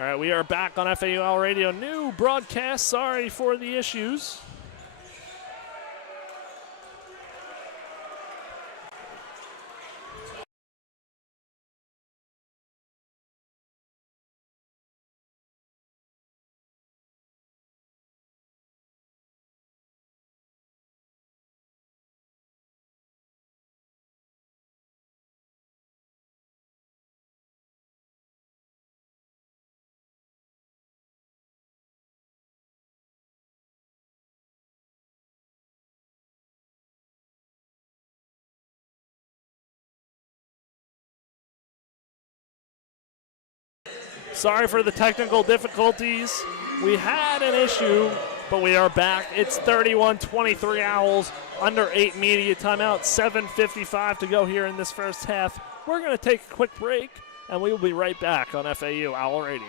All right, we are back on FAU Radio. New broadcast. Sorry for the issues. Sorry for the technical difficulties. We had an issue, but we are back. It's 31-23 Owls, under 8 media timeout, 7:55 to go here in this first half. We're going to take a quick break, and we will be right back on FAU Owl Radio.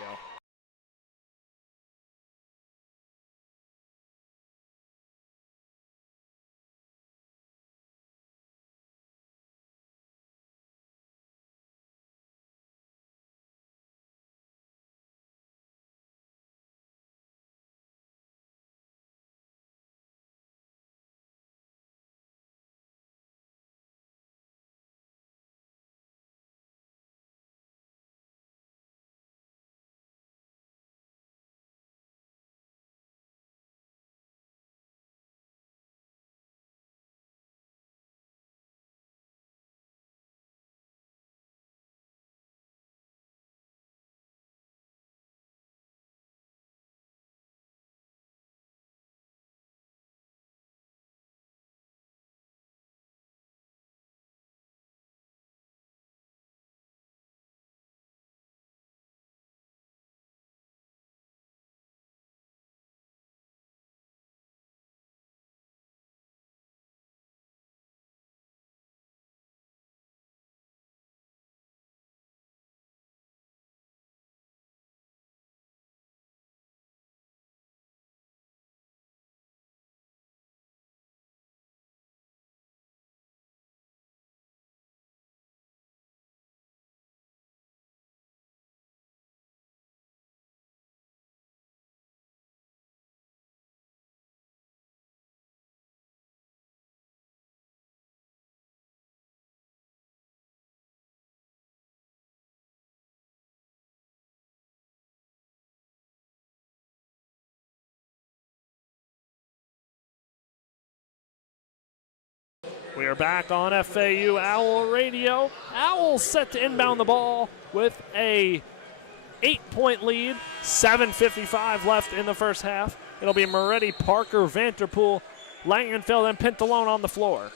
We are back on FAU Owl Radio. Owls set to inbound the ball with a 8-point lead. 7:55 left in the first half. It'll be Moretti, Parker, Vanterpool, Langenfeld, and Pintalone on the floor.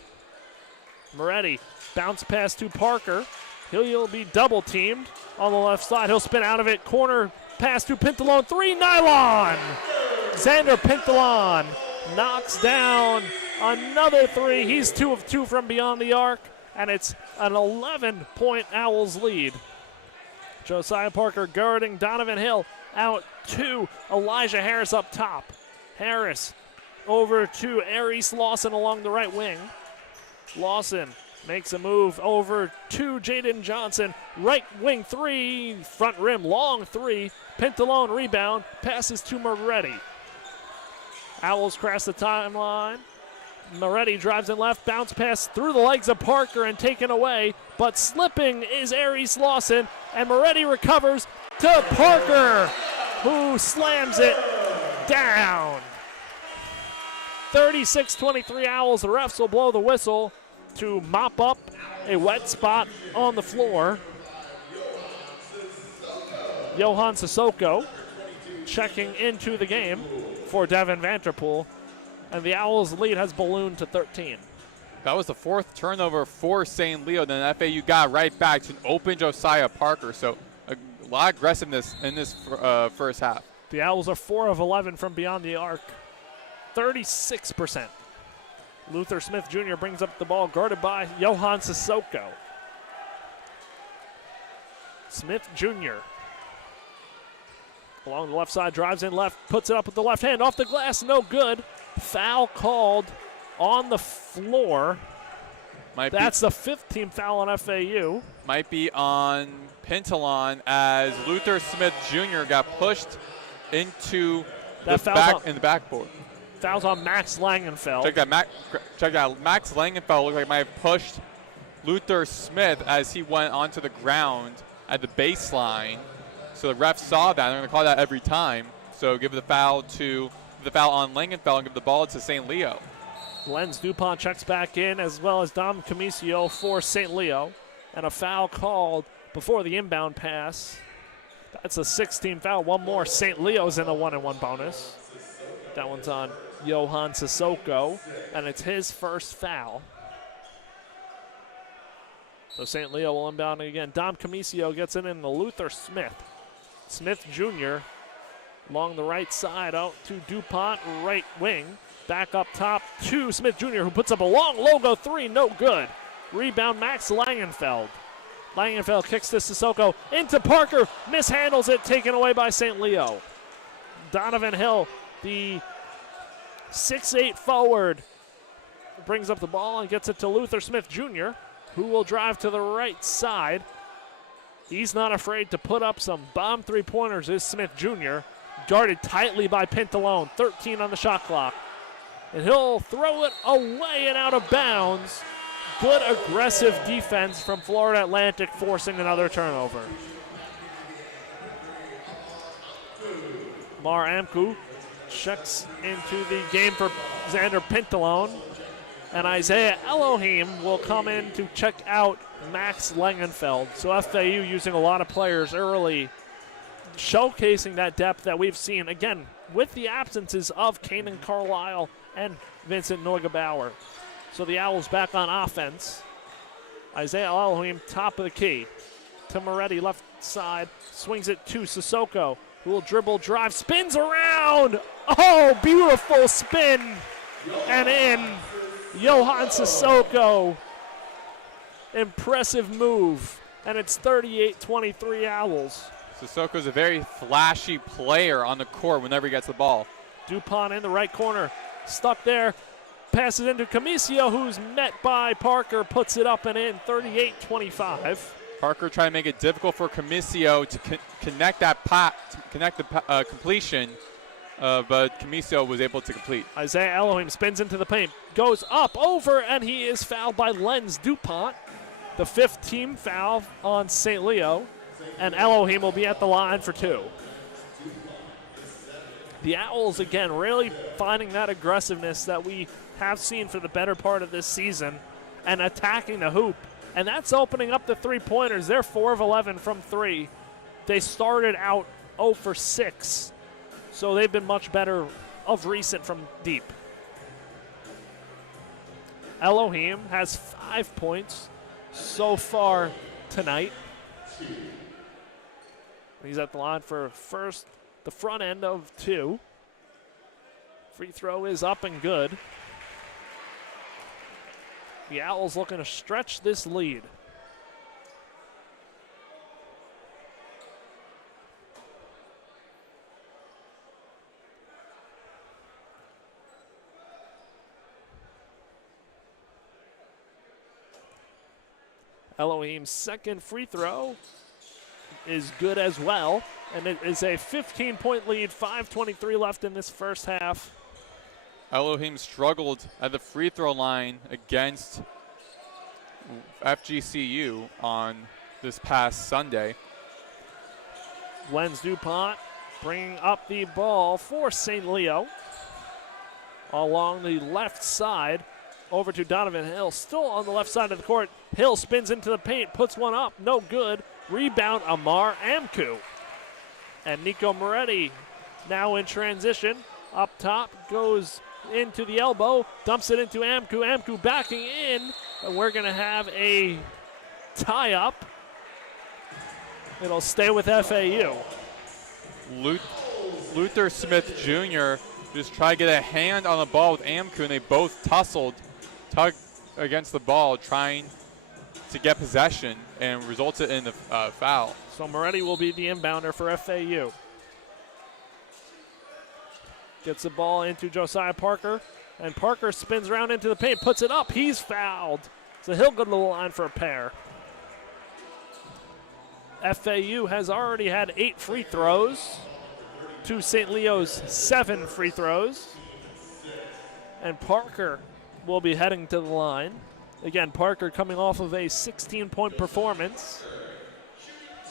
Moretti, bounce pass to Parker. He'll be double teamed on the left side. He'll spin out of it. Corner pass to Pintalone. 3 nylon. Xander Pintalone knocks down another 3. He's 2 of 2 from beyond the arc, and it's an 11-point Owls lead. Josiah Parker guarding Donovan Hill out to Elijah Harris up top. Harris over to Aries Lawson along the right wing. Lawson makes a move over to Jaden Johnson. Right wing 3, front rim, long 3. Pintalone rebound, passes to Moretti. Owls cross the timeline. Moretti drives in left, bounce pass through the legs of Parker and taken away, but slipping is Aries Lawson, and Moretti recovers to Parker, who slams it down. 36-23 Owls. The refs will blow the whistle to mop up a wet spot on the floor. Johan Sissoko checking into the game for Devin Vanterpool. And the Owls' lead has ballooned to 13. That was the 4th turnover for St. Leo. Then FAU got right back to open Josiah Parker. So a lot of aggressiveness in this first half. The Owls are 4 of 11 from beyond the arc. 36%. Luther Smith Jr. brings up the ball, guarded by Johan Sissoko. Smith Jr. along the left side, drives in left, puts it up with the left hand, off the glass, no good. Foul called on the floor. That's the 5th team foul on FAU. Might be on Pintalon as Luther Smith Jr. got pushed into the backboard. Fouls on Max Langenfeld. Check that. Max Langenfeld looked like might have pushed Luther Smith as he went onto the ground at the baseline. So the ref saw that. They're going to call that every time. So give the foul on Langenfeld and give the ball to St. Leo. Lenz Dupont checks back in, as well as Dom Camisio for St. Leo. And a foul called before the inbound pass. That's a 6-team foul. One more. St. Leo's in the 1-and-1 bonus. That one's on Johan Sissoko, and it's his first foul. So St. Leo will inbound again. Dom Camisio gets it in to Luther Smith. Smith Jr. along the right side out to Dupont, right wing. Back up top to Smith Jr., who puts up a long logo 3, no good. Rebound Max Langenfeld. Langenfeld kicks to Sissoko into Parker, mishandles it, taken away by St. Leo. Donovan Hill, the 6'8 forward, brings up the ball and gets it to Luther Smith Jr., who will drive to the right side. He's not afraid to put up some bomb three-pointers, is Smith Jr., guarded tightly by Pintalone, 13 on the shot clock. And he'll throw it away and out of bounds. Good aggressive defense from Florida Atlantic, forcing another turnover. Mar Amku checks into the game for Xander Pintalone. And Isaiah Elohim will come in to check out Max Langenfeld. So FAU using a lot of players early, showcasing that depth that we've seen, again, with the absences of Kanan Carlisle and Vincent Neugebauer. So the Owls back on offense. Isaiah Elohim, top of the key. To Moretti, left side, swings it to Sissoko, who will dribble, drive, spins around. Oh, beautiful spin. And in, Johan Sissoko. Impressive move. And it's 38-23 Owls. Sissoko's a very flashy player on the court whenever he gets the ball. Dupont in the right corner, stuck there, passes into Camisio, who's met by Parker, puts it up and in, 38-25. Parker trying to make it difficult for Camisio to connect that the completion, but Camisio was able to complete. Isaiah Elohim spins into the paint, goes up, over, and he is fouled by Lenz Dupont. The 5th team foul on St. Leo, and Elohim will be at the line for 2. The Owls, again, really finding that aggressiveness that we have seen for the better part of this season and attacking the hoop. And that's opening up the three-pointers. They're 4 of 11 from 3. They started out 0 for 6, so they've been much better of recent from deep. Elohim has 5 points so far tonight. He's at the line for the front end of 2. Free throw is up and good. The Owls looking to stretch this lead. Elohim's second free throw is good as well, and it is a 15-point lead, 5:23 left in this first half. Elohim struggled at the free throw line against FGCU on this past Sunday. Lenz Dupont bringing up the ball for St. Leo. Along the left side, over to Donovan Hill, still on the left side of the court. Hill spins into the paint, puts one up, no good. Rebound, Amar Amku. And Nico Moretti now in transition. Up top, goes into the elbow, dumps it into Amku. Amku backing in, and we're going to have a tie-up. It'll stay with FAU. Luther Smith Jr. just tried to get a hand on the ball with Amku, and they both tugged against the ball, trying to get possession, and resulted in the foul. So Moretti will be the inbounder for FAU. Gets the ball into Josiah Parker, and Parker spins around into the paint, puts it up. He's fouled. So he'll go to the line for a pair. FAU has already had 8 free throws to St. Leo's 7 free throws. And Parker will be heading to the line. Again, Parker coming off of a 16-point performance.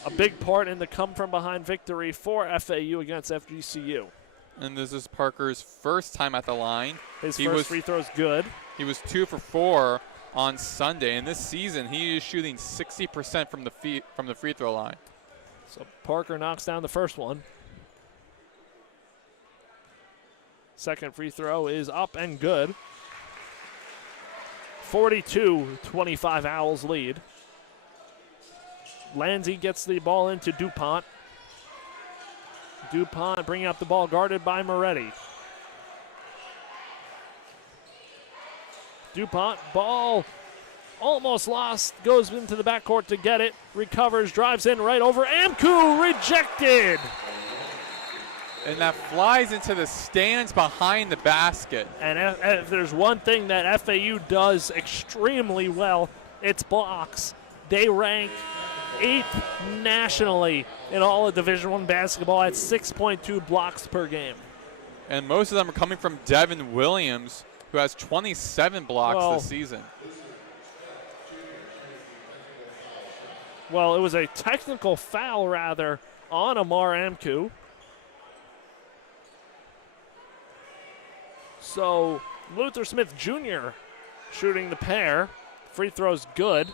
A big part in the come-from-behind victory for FAU against FGCU. And this is Parker's first time at the line. His first free throw's good. He was 2 for 4 on Sunday, and this season he is shooting 60% from the free throw line. So Parker knocks down the first one. Second free throw is up and good. 42-25 Owls lead. Lanzi gets the ball into DuPont. DuPont bringing up the ball, guarded by Moretti. DuPont, ball almost lost, goes into the backcourt to get it, recovers, drives in right over Amku, rejected. And that flies into the stands behind the basket. And if there's one thing that FAU does extremely well, it's blocks. They rank 8th nationally in all of Division I basketball at 6.2 blocks per game. And most of them are coming from Devin Williams, who has 27 blocks this season. Well, it was a technical foul, rather, on Amar Amku. So Luther Smith Jr. shooting the pair. Free throw's good.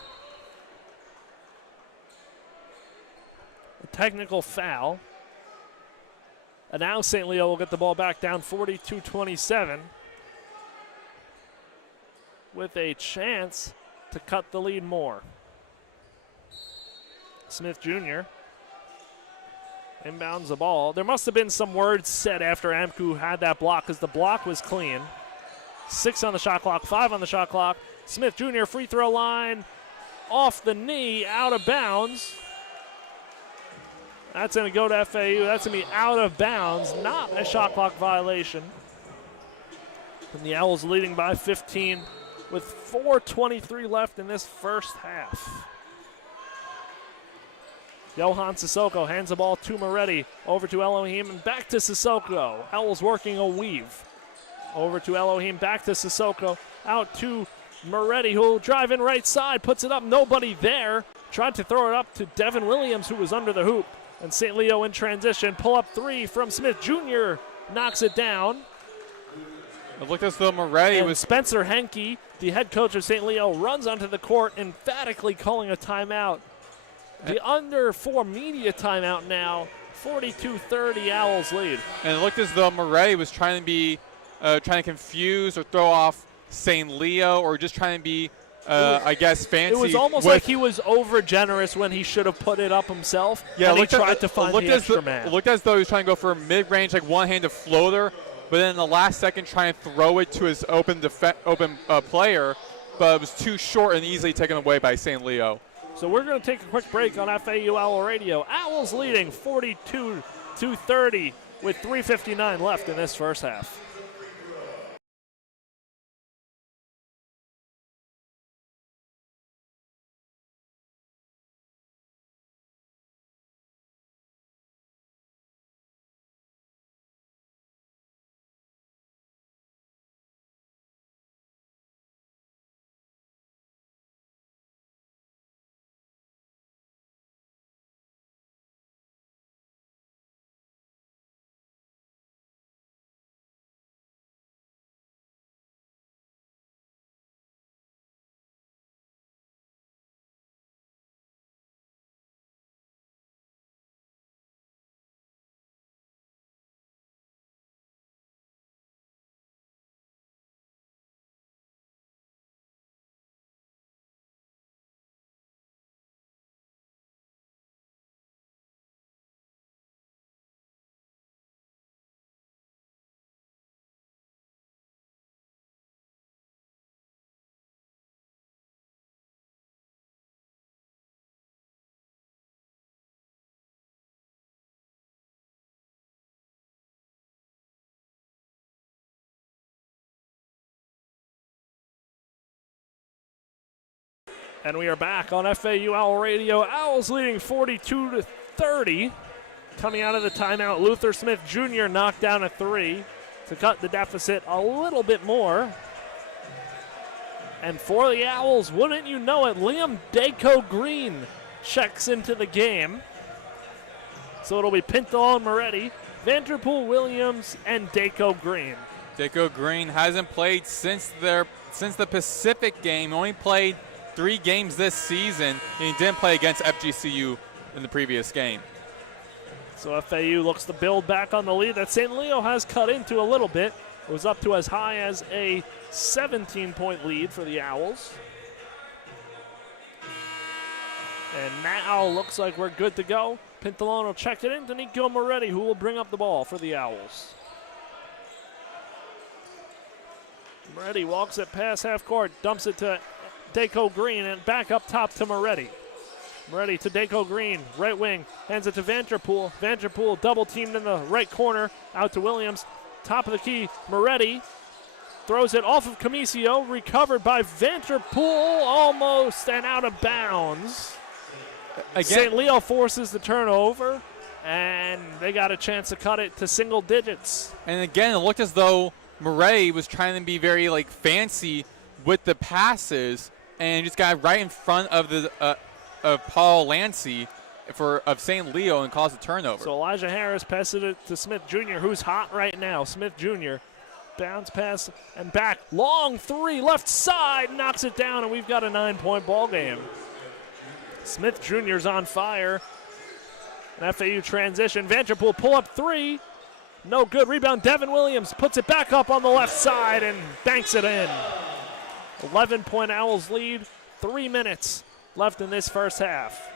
A technical foul. And now St. Leo will get the ball back down 42-27 with a chance to cut the lead more. Smith Jr. inbounds the ball. There must have been some words said after Amku had that block because the block was clean. 6 on the shot clock, 5 on the shot clock. Smith Jr. free throw line, off the knee, out of bounds. That's going to go to FAU. That's going to be out of bounds, not a shot clock violation. And the Owls leading by 15 with 4:23 left in this first half. Johan Sissoko hands the ball to Moretti, over to Elohim, and back to Sissoko. Owls working a weave. Over to Elohim, back to Sissoko, out to Moretti, who will drive in right side, puts it up, nobody there. Tried to throw it up to Devin Williams, who was under the hoop. And St. Leo in transition, pull up 3 from Smith Jr., knocks it down. It looked as though Moretti was... Spencer Henke, the head coach of St. Leo, runs onto the court, emphatically calling a timeout. The under 4 media timeout now, 42-30 Owls lead. And it looked as though Moretti was trying to confuse or throw off St. Leo, or just trying to be, I guess, fancy. It was almost like he was over generous when he should have put it up himself. Yeah, and he tried to find the extra man. It looked as though he was trying to go for a mid-range, like one-handed floater, but then in the last second trying to throw it to his open player, but it was too short and easily taken away by St. Leo. So we're going to take a quick break on FAU Owl Radio. Owls leading 42-30 with 3:59 left in this first half. And we are back on FAU Owl Radio. Owls leading 42-30. Coming out of the timeout, Luther Smith Jr. knocked down a three to cut the deficit a little bit more. And for the Owls, wouldn't you know it, Liam Daco Green checks into the game. So it'll be Pinto Moretti, Vanderpool Williams, and Daco Green. Daco Green hasn't played since the Pacific game. He only played 3 games this season, and he didn't play against FGCU in the previous game. So FAU looks to build back on the lead that St. Leo has cut into a little bit. It was up to as high as a 17-point lead for the Owls. And now looks like we're good to go. Pintalone will check it in to Nico Moretti, who will bring up the ball for the Owls. Moretti walks it past half court, dumps it to Daco Green, and back up top to Moretti. Moretti to Daco Green, right wing, hands it to Vanderpool. Vanderpool double teamed in the right corner, out to Williams. Top of the key, Moretti throws it off of Camisio, recovered by Vanderpool, almost and out of bounds. St. Leo forces the turnover, and they got a chance to cut it to single digits. And again, it looked as though Moretti was trying to be very fancy with the passes, and just got right in front of the of Paul Lancy of St. Leo and caused a turnover. So Elijah Harris passes it to Smith Jr., who's hot right now. Smith Jr. bounce pass and back. Long three, left side, knocks it down, and we've got a 9-point ball game. Smith Jr.'s on fire. An FAU transition. Vanderpool pull up three. No good. Rebound. Devin Williams puts it back up on the left side and banks it in. 11-point Owls lead. 3 minutes left in this first half.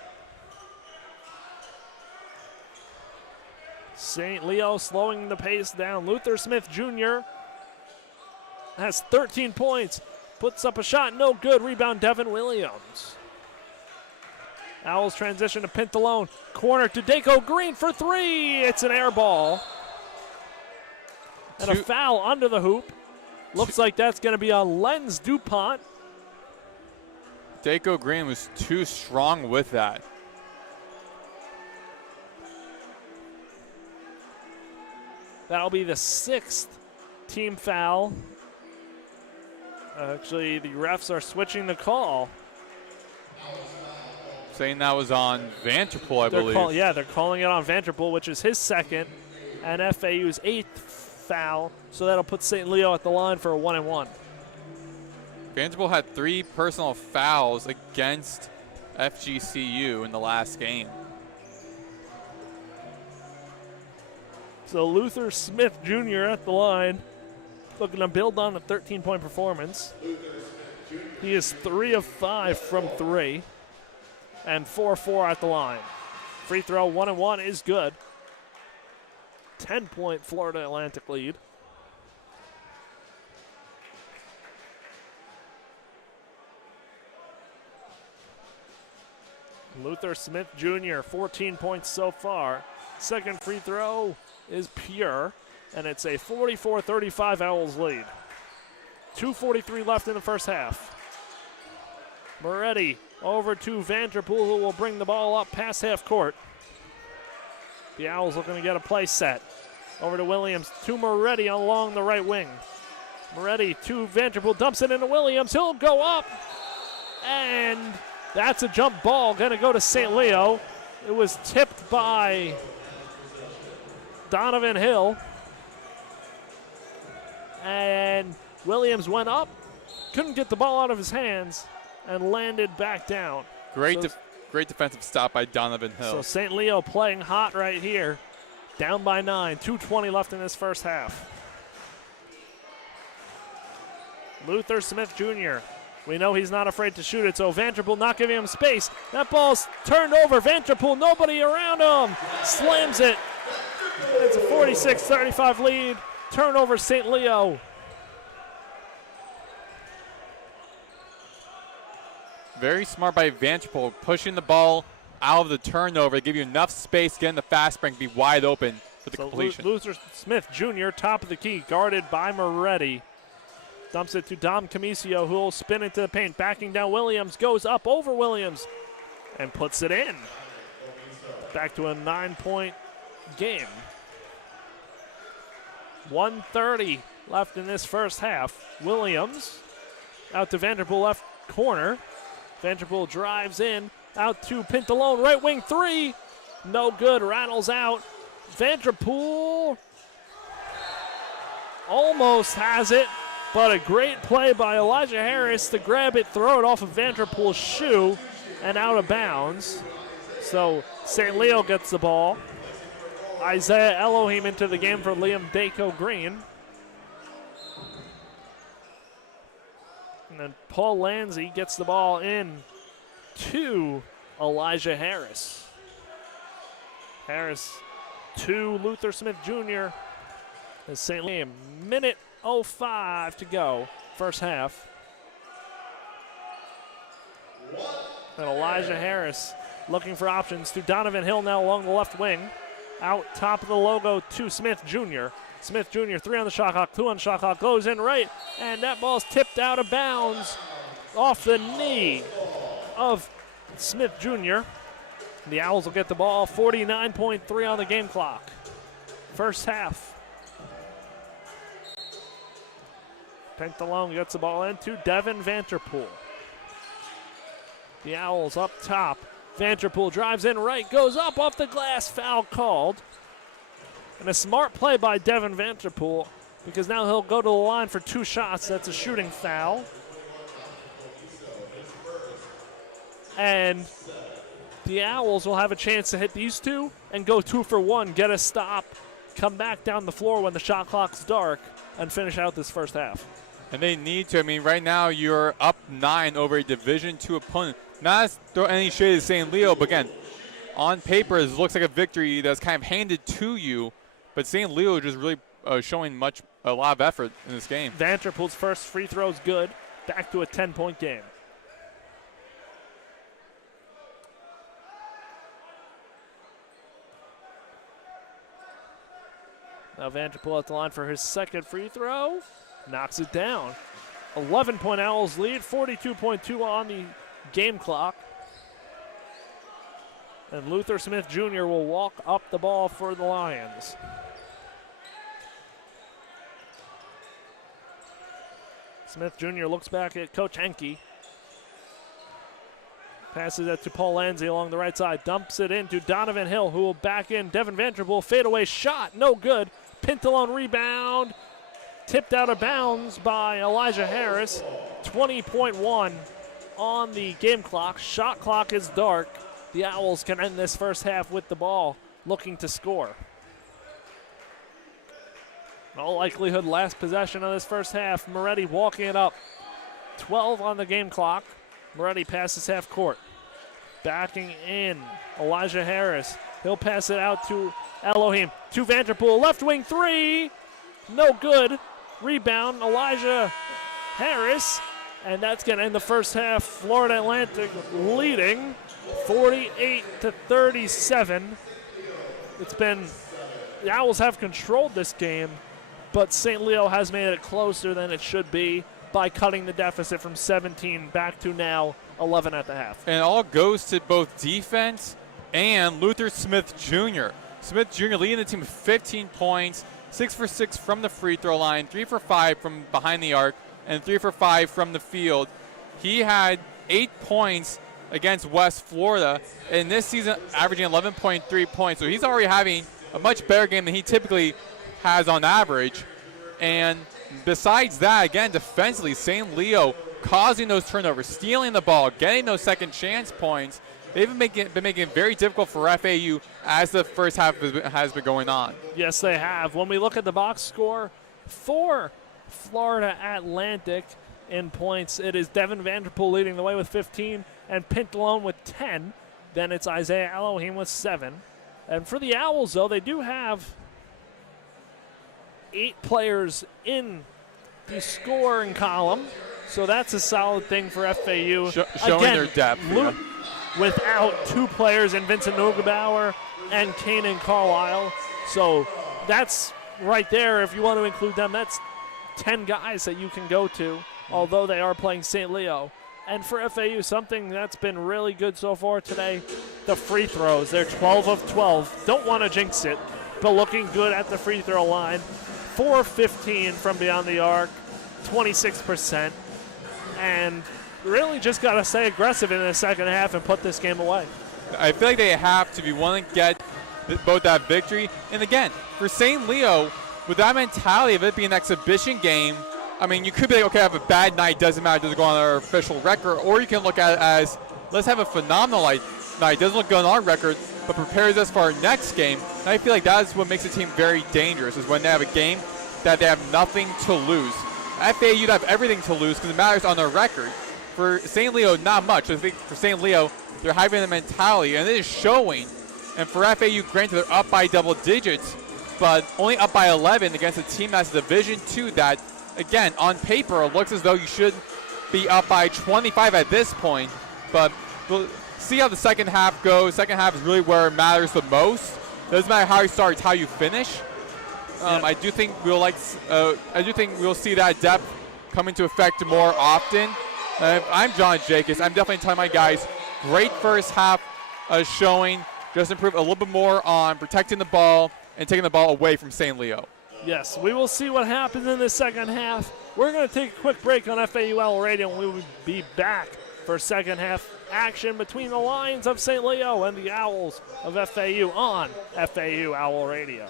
St. Leo slowing the pace down. Luther Smith Jr. has 13 points. Puts up a shot. No good. Rebound. Devin Williams. Owls transition to Pintalone. Corner to Daco Green for three. It's an air ball. And a foul under the hoop. Looks like that's going to be on Lenz DuPont. Daco Green was too strong with that. That'll be the 6th team foul. Actually, the refs are switching the call. Saying that was on Vanderpool, I believe. They're calling it on Vanderpool, which is his 2nd, and FAU's 8th foul. So that'll put St. Leo at the line for a 1-and-1. Vanderpool had 3 personal fouls against FGCU in the last game. So Luther Smith Jr. at the line, looking to build on a 13-point performance. He is 3 of 5 from 3. And 4-4 at the line. Free throw 1-and-1 is good. 10-point Florida Atlantic lead. Luther Smith Jr., 14 points so far. Second free throw is pure, and it's a 44-35 Owls lead. 2:43 left in the first half. Moretti over to Vanderpool, who will bring the ball up past half court. The Owls looking to get a play set. Over to Williams, to Moretti along the right wing. Moretti to Vanderpool, dumps it into Williams. He'll go up, and that's a jump ball. Going to go to St. Leo. It was tipped by Donovan Hill. And Williams went up, couldn't get the ball out of his hands, and landed back down. Great defensive stop by Donovan Hill. So St. Leo playing hot right here. Down by 9, 2:20 left in this first half. Luther Smith Jr. We know he's not afraid to shoot it, so Vanderpool not giving him space. That ball's turned over. Vanderpool, nobody around him. Slams it. It's a 46-35 lead. Turnover St. Leo. Very smart by Vanderpool, pushing the ball out of the turnover, give you enough space to get in the fast break, be wide open for the completion. Luther Smith Jr., top of the key, guarded by Moretti. Dumps it to Dom Camisio, who will spin into the paint. Backing down Williams, goes up over Williams, and puts it in. Back to a 9-point game. 1:30 left in this first half. Williams out to Vanderpool left corner. Vanderpool drives in, out to Pintalone, right wing three. No good, rattles out. Vanderpool almost has it, but a great play by Elijah Harris to grab it, throw it off of Vanderpool's shoe, and out of bounds. So St. Leo gets the ball. Isaiah Elohim into the game for Liam Daco Green. And then Paul Lanzi gets the ball in to Elijah Harris. Harris to Luther Smith Jr. as St. Leo. Minute 05 to go, first half. And Elijah Harris looking for options to Donovan Hill now along the left wing. Out top of the logo to Smith Jr. Smith Jr. 3 on the shot clock, 2 on the shot clock, goes in right, and that ball's tipped out of bounds off the knee of Smith Jr. The Owls will get the ball, 49.3 on the game clock. First half. Pentalone gets the ball into Devin Vanterpool. The Owls up top. Vanderpool drives in right, goes up off the glass, foul called. And a smart play by Devin Vanderpool, because now he'll go to the line for 2 shots. That's a shooting foul. And the Owls will have a chance to hit these 2 and go 2 for 1, get a stop, come back down the floor when the shot clock's dark, and finish out this first half. And they need to. I mean, right now you're up 9 over a Division II opponent. Not throw any shade at St. Leo, but again, on paper, it looks like a victory that's kind of handed to you. But St. Leo just really showing a lot of effort in this game. Vanderpool's first free throw is good. Back to a 10-point game. Now Vanderpool at the line for his second free throw. Knocks it down. 11-point Owls lead, 42.2 on the game clock. And Luther Smith Jr. will walk up the ball for the Lions. Smith Jr. looks back at Coach Henke. Passes it to Paul Lanzi along the right side. Dumps it into Donovan Hill, who will back in. Devin Vanderpool, fadeaway shot, no good. Pintalone rebound. Tipped out of bounds by Elijah Harris. 20.1 on the game clock. Shot clock is dark. The Owls can end this first half with the ball, looking to score. In all likelihood, last possession of this first half. Moretti walking it up. 12 on the game clock. Moretti passes half court. Backing in, Elijah Harris. He'll pass it out to Elohim. To Vanderpool, left wing three. No good. Rebound, Elijah Harris. And that's going to end the first half. Florida Atlantic leading 48-37. The Owls have controlled this game, but St. Leo has made it closer than it should be by cutting the deficit from 17 back to now 11 at the half. And it all goes to both defense and Luther Smith Jr. Smith Jr. leading the team with 15 points, 6 for 6 from the free throw line, 3 for 5 from behind the arc, and 3 for 5 from the field. He had 8 points against West Florida, and this season averaging 11.3 points. So he's already having a much better game than he typically has on average. And besides that, again, defensively, St. Leo causing those turnovers, stealing the ball, getting those second chance points. They've been making it very difficult for FAU as the first half has been going on. Yes, they have. When we look at the box score for Florida Atlantic in points, it is Devin Vanderpool leading the way with 15 and Pintalone with 10. Then it's Isaiah Elohim with 7. And for the Owls, though, they do have 8 players in the scoring column. So that's a solid thing for FAU. Showing their depth. Without 2 players in Vincent Nogebauer and Kanan Carlisle. So that's right there. If you want to include them, that's 10 guys that you can go to, although they are playing St. Leo. And for FAU, something that's been really good so far today, the free throws. They're 12 of 12. Don't want to jinx it, but looking good at the free throw line. 4-15 from beyond the arc, 26%. And really just got to stay aggressive in the second half and put this game away. I feel like they have to be willing to get both that victory. And again, for St. Leo, with that mentality of it being an exhibition game, I mean, you could be like, okay, I have a bad night, doesn't matter, doesn't go on our official record, or you can look at it as, let's have a phenomenal night, doesn't look good on our record, but prepares us for our next game. And I feel like that's what makes a team very dangerous, is when they have a game that they have nothing to lose. FAU, you'd have everything to lose because it matters on their record. For St. Leo, not much. I think for St. Leo, they're having the mentality, and it is showing. And for FAU, granted, they're up by double digits, but only up by 11 against a team that's Division II that, again, on paper, it looks as though you should be up by 25 at this point. But we'll see how the second half goes. Second half is really where it matters the most. Doesn't matter how you start, it's how you finish. I do think we'll see that depth come into effect more often. I'm John Jacobs. I'm definitely telling my guys, great first half showing. Just improve a little bit more on protecting the ball and taking the ball away from St. Leo. Yes, we will see what happens in the second half. We're going to take a quick break on FAU Radio, and we will be back for second half action between the Lions of St. Leo and the Owls of FAU on FAU Owl Radio.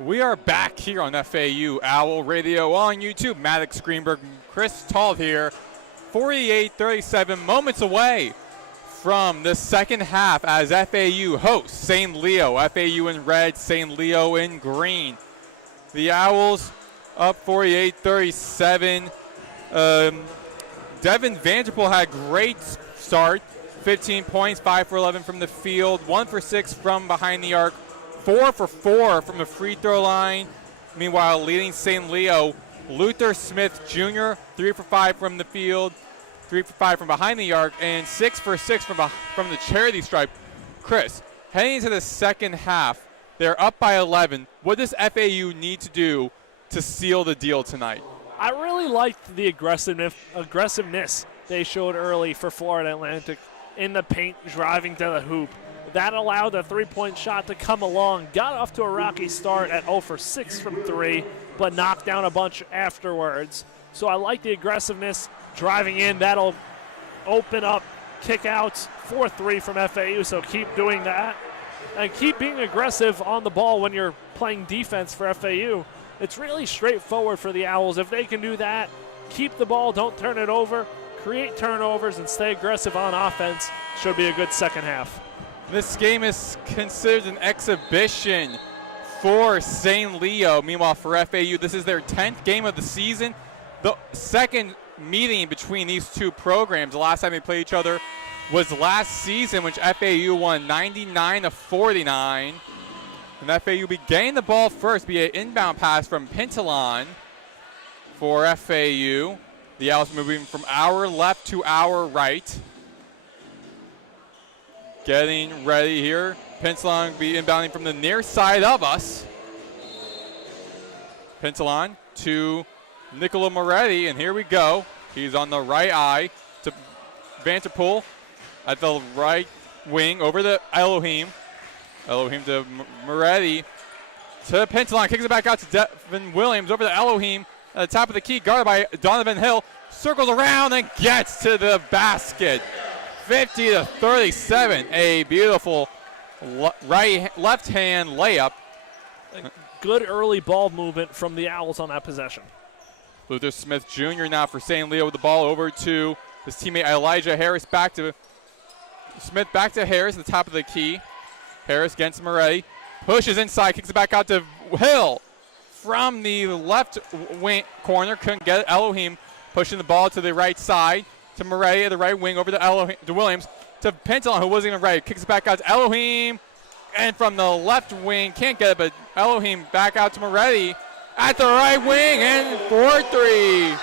We are back here on FAU Owl Radio on YouTube. Maddox Greenberg, Chris Tall here. 48-37, moments away from the second half as FAU hosts St. Leo. FAU in red, St. Leo in green. The Owls up 48-37. Devin Vanderpool had a great start. 15 points, 5 for 11 from the field, 1 for 6 from behind the arc, 4 for 4 from the free throw line. Meanwhile, leading St. Leo, Luther Smith Jr., 3 for 5 from the field, 3 for 5 from behind the arc, and 6 for 6 from the charity stripe. Chris, heading into the second half, they're up by 11. What does FAU need to do to seal the deal tonight? I really liked the aggressiveness they showed early for Florida Atlantic in the paint, driving to the hoop. That allowed the three-point shot to come along. Got off to a rocky start at 0 for 6 from 3, but knocked down a bunch afterwards. So I like the aggressiveness driving in. That'll open up kickouts for 3 from FAU, so keep doing that. And keep being aggressive on the ball when you're playing defense for FAU. It's really straightforward for the Owls. If they can do that, keep the ball, don't turn it over, create turnovers, and stay aggressive on offense, should be a good second half. This game is considered an exhibition for St. Leo. Meanwhile, for FAU, this is their 10th game of the season. The second meeting between these two programs, the last time they played each other, was last season, which FAU won 99-49. And FAU be getting the ball first via inbound pass from Pintalon for FAU. The Owls moving from our left to our right. Getting ready here. Pintalon will be inbounding from the near side of us. Pintalon to Nicola Moretti, and here we go. He's on the right eye to Vanderpool at the right wing over to Elohim. Elohim to Moretti to Pintalon. Kicks it back out to Devin Williams over to Elohim at the top of the key, guarded by Donovan Hill. Circles around and gets to the basket. 50-37. A beautiful left-hand layup. Good early ball movement from the Owls on that possession. Luther Smith Jr. now for St. Leo with the ball over to his teammate Elijah Harris. Back to Smith, back to Harris at the top of the key. Harris against Moretti. Pushes inside, kicks it back out to Hill. From the left wing corner, couldn't get it. Elohim pushing the ball to the right side to Moretti at the right wing over to Elohim, to Williams, to Pintalon, who wasn't even ready. Kicks it back out to Elohim. And from the left wing, can't get it, but Elohim back out to Moretti at the right wing, and 4-3.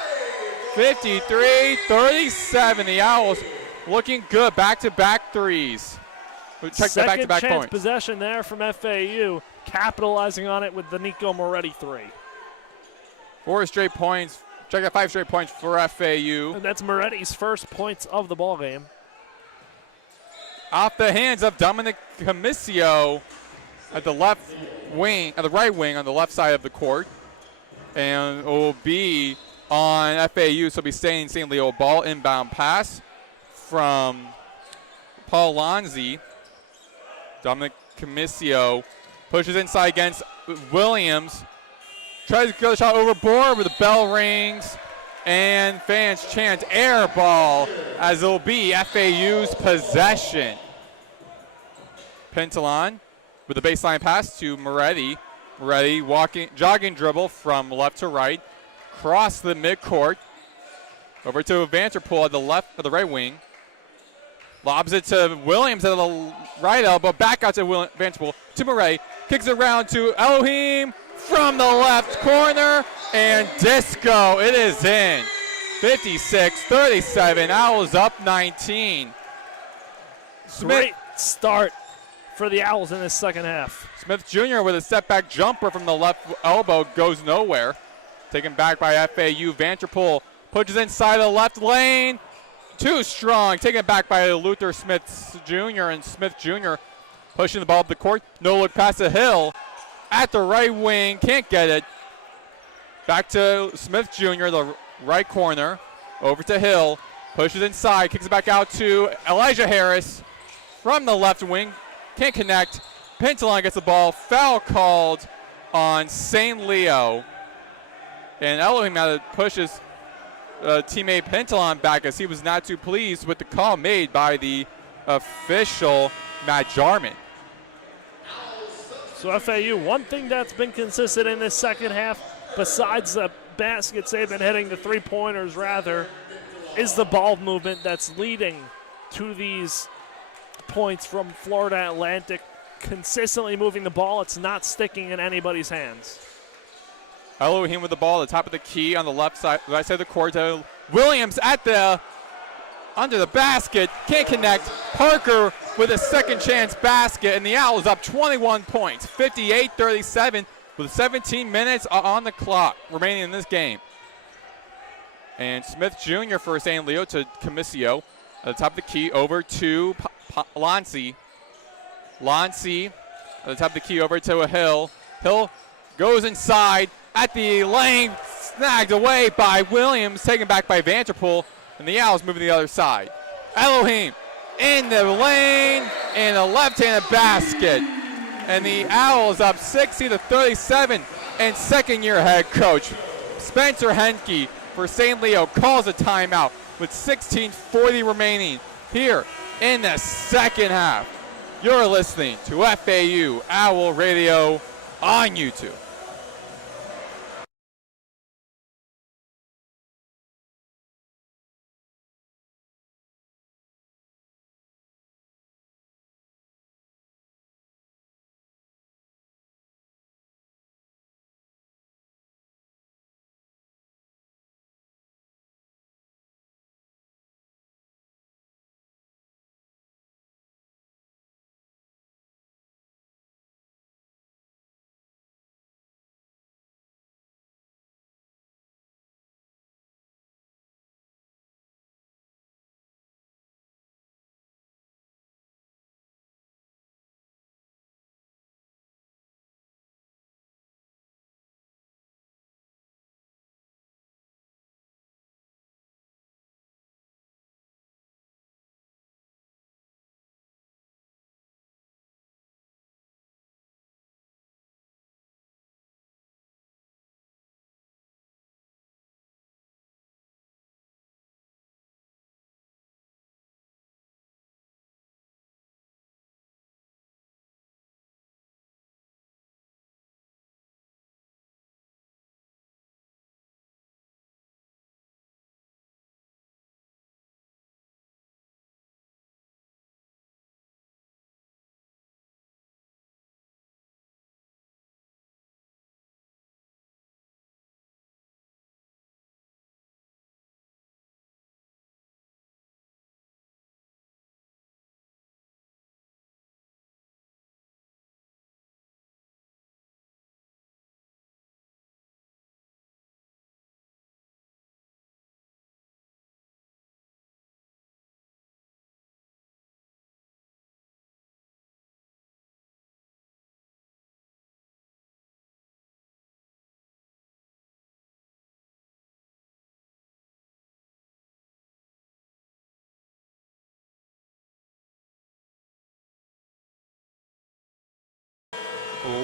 53-37. The Owls looking good. Back-to-back threes. Check the back-to-back chance points. Possession there from FAU, capitalizing on it with the Nico Moretti 3. 4 straight points. Check out 5 straight points for FAU. And that's Moretti's first points of the ball game. Off the hands of Dominic Comiscio at the left wing, at the right wing on the left side of the court. And it will be on FAU, so it'll be staying St. Leo. Ball inbound pass from Paul Lonzi. Dominic Comiscio pushes inside against Williams. Tries to go the shot overboard, but the bell rings and fans chant air ball as it will be FAU's possession. Pintalon with the baseline pass to Moretti. Moretti jogging dribble from left to right, cross the midcourt, over to Vanderpool at the right wing. Lobs it to Williams at the right elbow, back out to Vanderpool, to Moretti, kicks it around to Elohim from the left corner, and disco, it is in. 56-37, Owls up 19. Great start for the Owls in this second half. Smith Jr. with a step-back jumper from the left elbow, goes nowhere. Taken back by FAU. Vanderpool pushes inside the left lane. Too strong. Taken back by Luther Smith Jr. And Smith Jr. pushing the ball up the court. No look pass to Hill at the right wing. Can't get it. Back to Smith Jr., the right corner. Over to Hill. Pushes inside. Kicks it back out to Elijah Harris from the left wing. Can't connect. Pintalon gets the ball. Foul called on St. Leo. And Elohim now pushes teammate Pentalon back as he was not too pleased with the call made by the official, Matt Jarman. So FAU, one thing that's been consistent in this second half, besides the baskets they've been hitting, the three-pointers rather, is the ball movement that's leading to these points from Florida Atlantic. Consistently moving the ball, it's not sticking in anybody's hands. Elohim with the ball at the top of the key on the left side, right side of the court. Williams at the under the basket, can't connect. Parker with a second chance basket, and the Owls up 21 points, 58-37, with 17 minutes on the clock remaining in this game. And Smith Jr. for St. Leo to Comicio at the top of the key, over to Lancy. Lancy at the top of the key over to a Hill. Hill goes inside at the lane, snagged away by Williams, taken back by Vanderpool, and the Owls moving to the other side. Elohim in the lane, and a left-handed basket. And the Owls up 60-37, and second-year head coach Spencer Henke for St. Leo calls a timeout with 16:40 remaining here in the second half. You're listening to FAU Owl Radio on YouTube.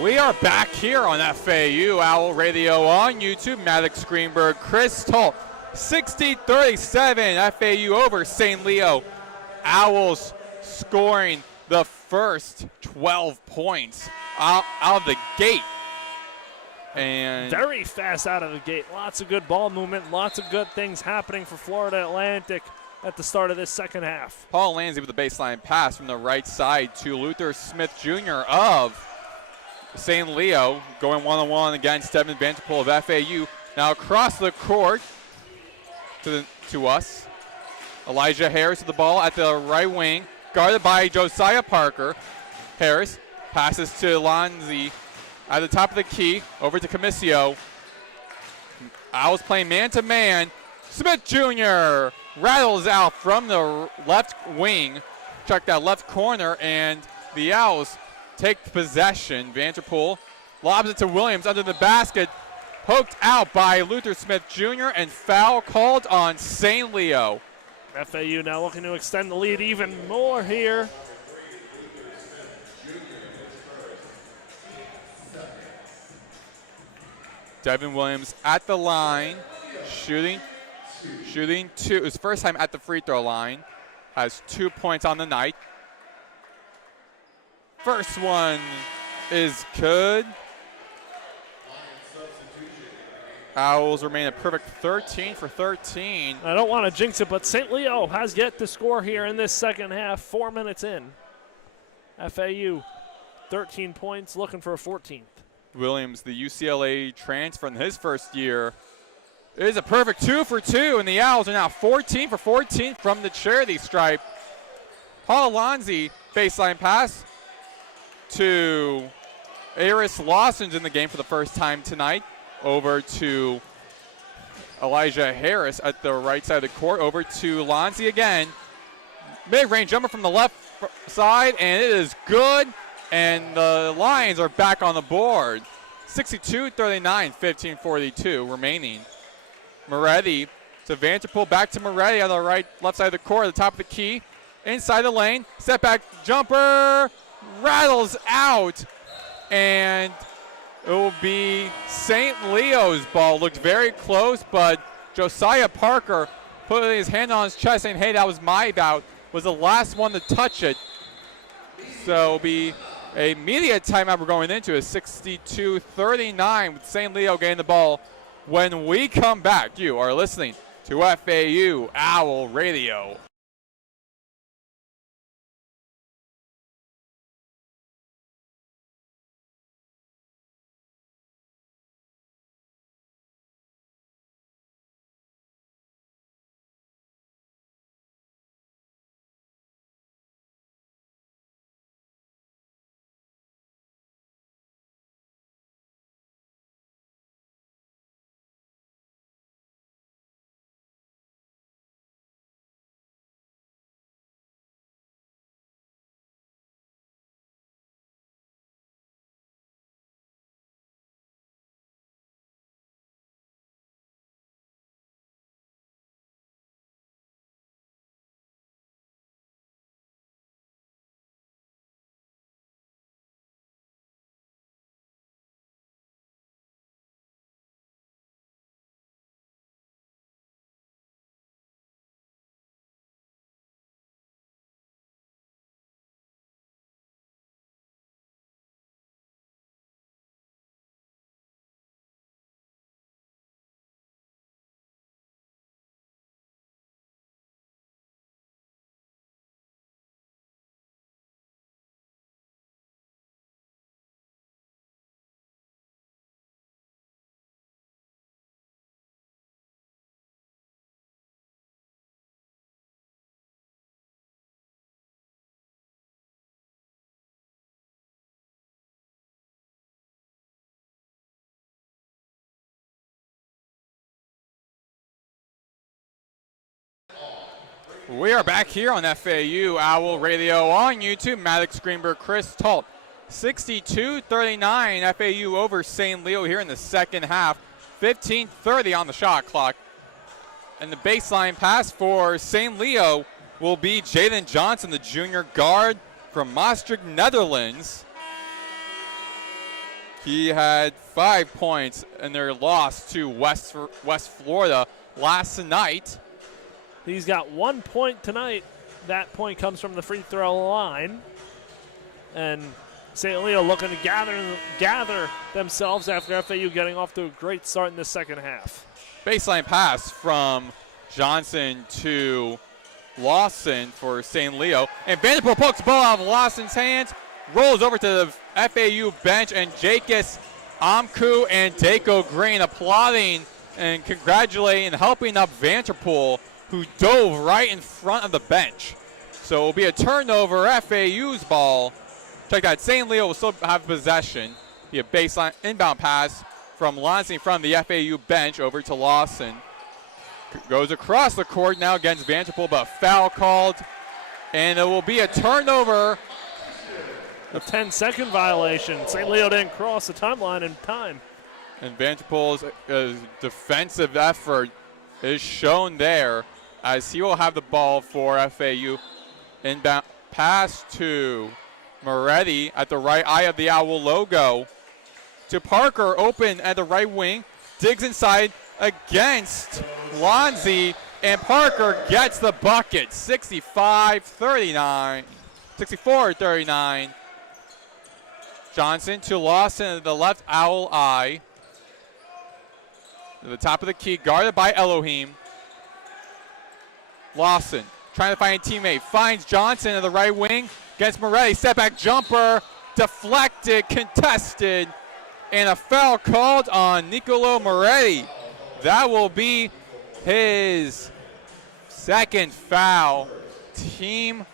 We are back here on FAU Owl Radio on YouTube. Maddox Greenberg, Chris Tull, 60-37, FAU over St. Leo. Owls scoring the first 12 points out of the gate. And very fast out of the gate. Lots of good ball movement, lots of good things happening for Florida Atlantic at the start of this second half. Paul Lansley with the baseline pass from the right side to Luther Smith Jr. of St. Leo, going one-on-one against Devin Vanderpool of FAU. Now across the court to us. Elijah Harris with the ball at the right wing, guarded by Josiah Parker. Harris passes to Lanzi at the top of the key, over to Comicio. Owls playing man-to-man. Smith Jr. rattles out from the left wing. Check that left corner, and the Owls take possession. Vanderpool lobs it to Williams under the basket. Poked out by Luther Smith Jr. and foul called on St. Leo. FAU now looking to extend the lead even more here. Devin Williams at the line, shooting two. His first time at the free throw line, has 2 points on the night. First one is good. Owls remain a perfect 13 for 13. I don't want to jinx it, but St. Leo has yet to score here in this second half, 4 minutes in. FAU, 13 points, looking for a 14th. Williams, the UCLA transfer in his first year, is a perfect 2 for 2, and the Owls are now 14 for 14 from the charity stripe. Paul Alonzi, baseline pass to Aris Lawson's in the game for the first time tonight. Over to Elijah Harris at the right side of the court. Over to Lonzi again. Mid-range jumper from the left side, and it is good. And the Lions are back on the board. 62-39, 15:42 remaining. Moretti to Vanderpool, back to Moretti on the left side of the court, at the top of the key. Inside the lane, step back jumper, rattles out, and it will be St. Leo's ball. Looked very close, but Josiah Parker putting his hand on his chest saying, hey, that was my bout, was the last one to touch it. So it'll be a immediate timeout we're going into, a 62-39 with St. Leo getting the ball. When we come back, you are listening to FAU Owl Radio. We are back here on FAU Owl Radio on YouTube. Maddox Greenberg, Chris Talt. 62-39, FAU over St. Leo here in the second half. 15:30 on the shot clock. And the baseline pass for St. Leo will be Jaden Johnson, the junior guard from Maastricht, Netherlands. He had 5 points in their loss to West Florida last night. He's got 1 point tonight. That point comes from the free throw line. And St. Leo looking to gather themselves after FAU getting off to a great start in the second half. Baseline pass from Johnson to Lawson for St. Leo. And Vanderpool pokes the ball out of Lawson's hands, rolls over to the FAU bench, and Jakis Amku and Daco Green applauding and congratulating and helping up Vanderpool, who dove right in front of the bench. So it will be a turnover, FAU's ball. Check that, St. Leo will still have possession. Be a baseline inbound pass from Lonzi in front of the FAU bench over to Lawson. Goes across the court now against Vanderpool, but foul called. And it will be a turnover. A 10-second violation. St. Leo didn't cross the timeline in time. And Vanderpool's defensive effort is shown there as he will have the ball for FAU. Inbound pass to Moretti at the right eye of the Owl logo. To Parker, open at the right wing. digs inside against Lonzy, and Parker gets the bucket. 64-39. Johnson to Lawson at the left owl eye. To the top of the key, guarded by Elohim. Lawson trying to find a teammate. Finds Johnson in the right wing against Moretti. Step back jumper. Deflected, contested, and a foul called on Nicolo Moretti. That will be his second foul, team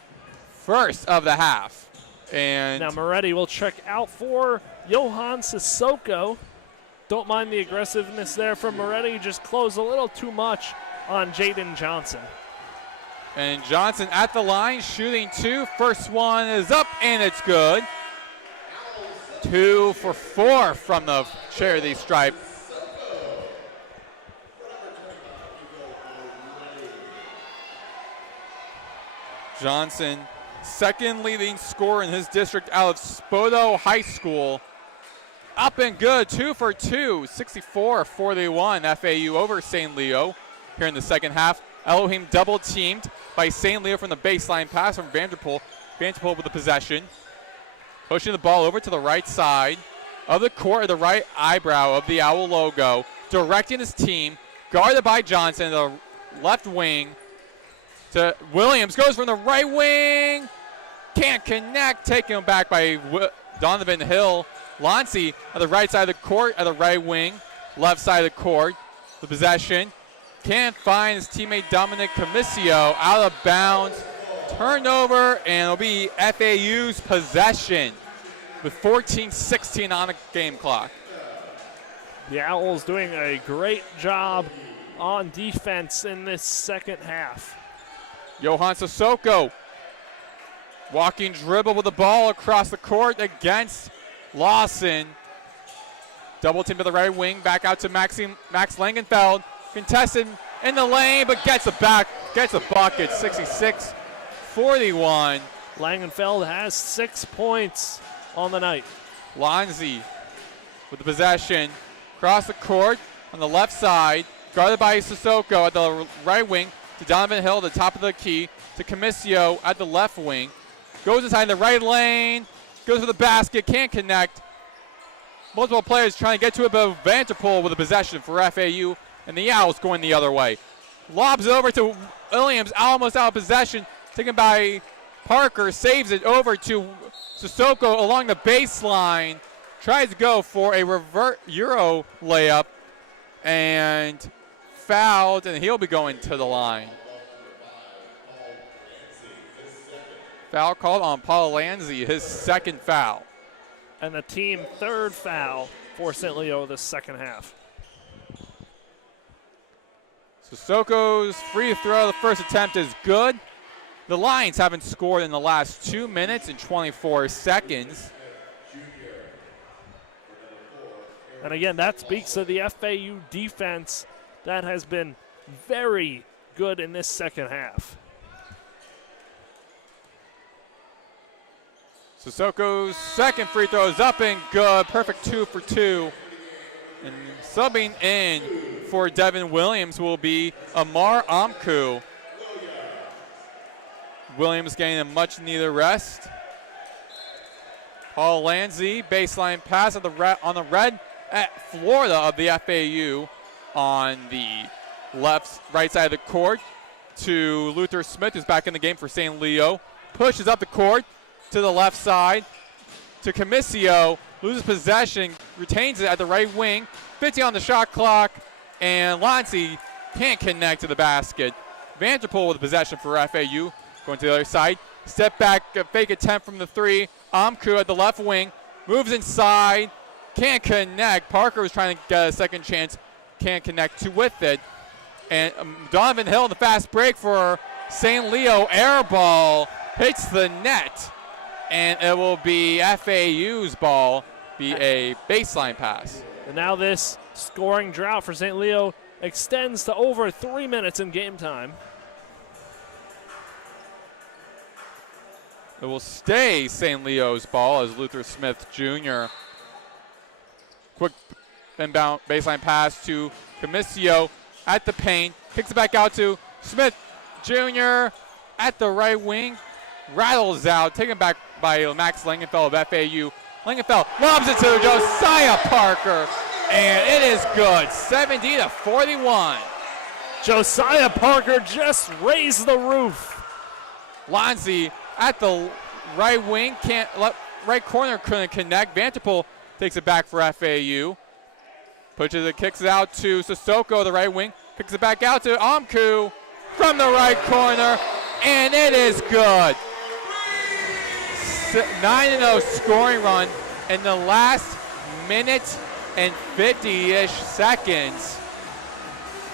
first of the half. And now Moretti will check out for Johan Sissoko. Don't mind the aggressiveness there from Moretti. Just closed a little too much on Jaden Johnson. And Johnson at the line, shooting two. First one is up, and it's good. 2 for 4 from the charity stripe. Johnson, second leading scorer in his district out of Spoto High School. Up and good, 2 for 2, 64-41 FAU over St. Leo here in the second half. Elohim double teamed by St. Leo from the baseline pass from Vanderpool. Vanderpool with the possession. Pushing the ball over to the right side of the court, or the right eyebrow of the Owl logo. Directing his team, guarded by Johnson, the left wing to Williams. Goes from the right wing, can't connect. Taken back by Donovan Hill. Lonzy on the right side of the court, at the right wing, left side of the court. The possession, can't find his teammate Dominic Comiscio. Out of bounds. Turnover, and it'll be FAU's possession with 14:16 on the game clock. The Owls doing a great job on defense in this second half. Johan Sissoko walking dribble with the ball across the court against Lawson. Double team to the right wing, back out to Max Langenfeld. Contested in the lane, but gets a bucket, 66-41. Langenfeld has 6 points on the night. Lonzy with the possession, across the court on the left side, guarded by Sissoko at the right wing, to Donovan Hill at the top of the key, to Comiscio at the left wing. Goes inside the right lane, goes for the basket, can't connect. Multiple players trying to get to it, but Vanderpool with the possession for FAU, and the Owls going the other way. Lobs it over to Williams, almost out of possession, taken by Parker, saves it over to Sissoko along the baseline, tries to go for a revert Euro layup, and fouled, and he'll be going to the line. Foul called on Paul Lanzy, his second foul. And the team third foul for St. Leo this second half. Sissoko's free throw, the first attempt is good. The Lions haven't scored in the last 2 minutes and 24 seconds. And again, that speaks to the FAU defense that has been very good in this second half. Sissoko's second free throw is up and good. Perfect 2 for 2. And subbing in for Devin Williams will be Amar Amku. Williams getting a much needed rest. Paul Lanzy, baseline pass on the red at Florida of the FAU on the right side of the court to Luther Smith, who's back in the game for St. Leo. Pushes up the court to the left side to Comiscio, loses possession, retains it at the right wing, 50 on the shot clock, and Lonzy can't connect to the basket. Vanderpool with possession for FAU, going to the other side. Step back, fake attempt from the three. Amku at the left wing, moves inside, can't connect. Parker was trying to get a second chance, can't connect with it. And Donovan Hill in the fast break for St. Leo, air ball, hits the net. And it will be FAU's ball, be a baseline pass. And now this scoring drought for St. Leo extends to over 3 minutes in game time. It will stay St. Leo's ball as Luther Smith Jr. Quick inbound baseline pass to Comisio at the paint. Kicks it back out to Smith Jr. at the right wing. Rattles out, taken back by Max Langenfeld of FAU. Langenfeld lobs it to Josiah Parker, and it is good, 70-41. Josiah Parker just raised the roof. Lonzie at the right wing, right corner couldn't connect. Vanderpool takes it back for FAU. Kicks it out to Sissoko, the right wing. Kicks it back out to Amku from the right corner, and it is good. 9-0 scoring run in the last minute and 50-ish seconds.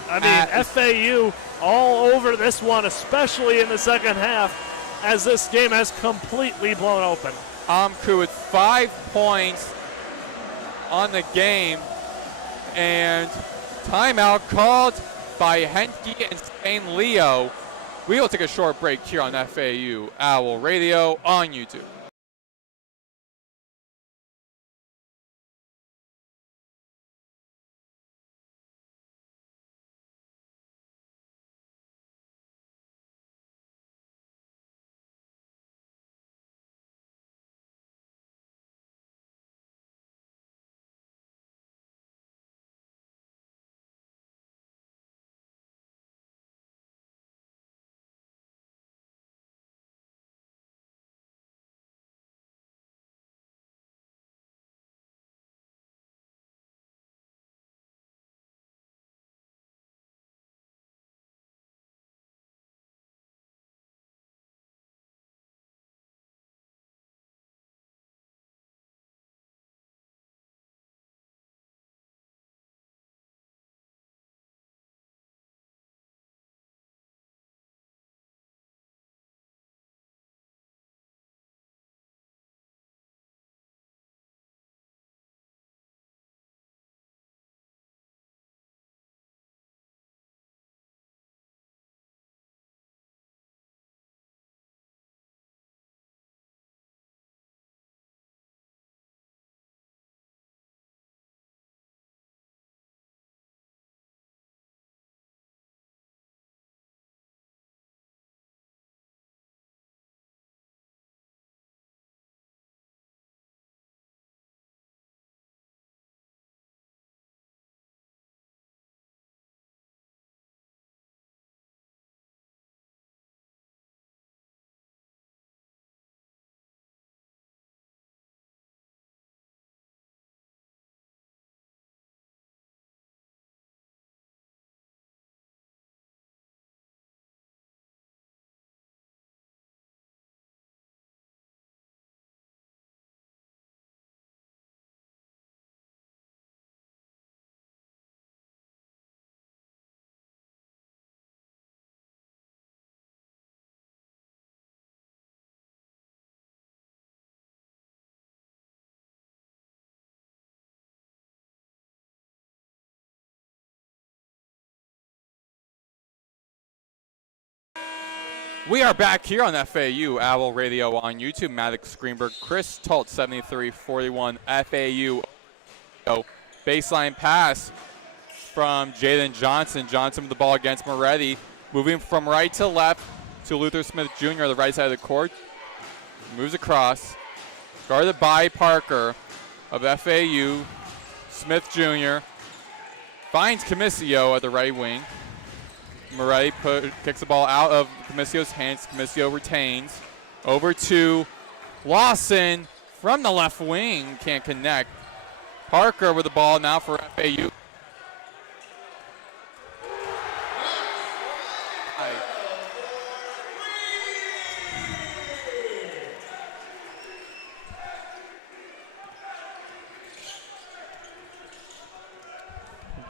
I mean, FAU all over this one, especially in the second half, as this game has completely blown open. Amku with 5 points on the game, and timeout called by Henke and Spain Leo. We will take a short break here on FAU Owl Radio on YouTube. We are back here on FAU Owl Radio on YouTube. Maddox Greenberg, Chris Talt, 73-41 FAU. Baseline pass from Jaden Johnson. Johnson with the ball against Moretti. Moving from right to left to Luther Smith Jr. on the right side of the court. Moves across. Guarded by Parker of FAU. Smith Jr. finds Comisio at the right wing. Moretti kicks the ball out of Comisio's hands. Comisio retains. Over to Lawson from the left wing. Can't connect. Parker with the ball now for FAU.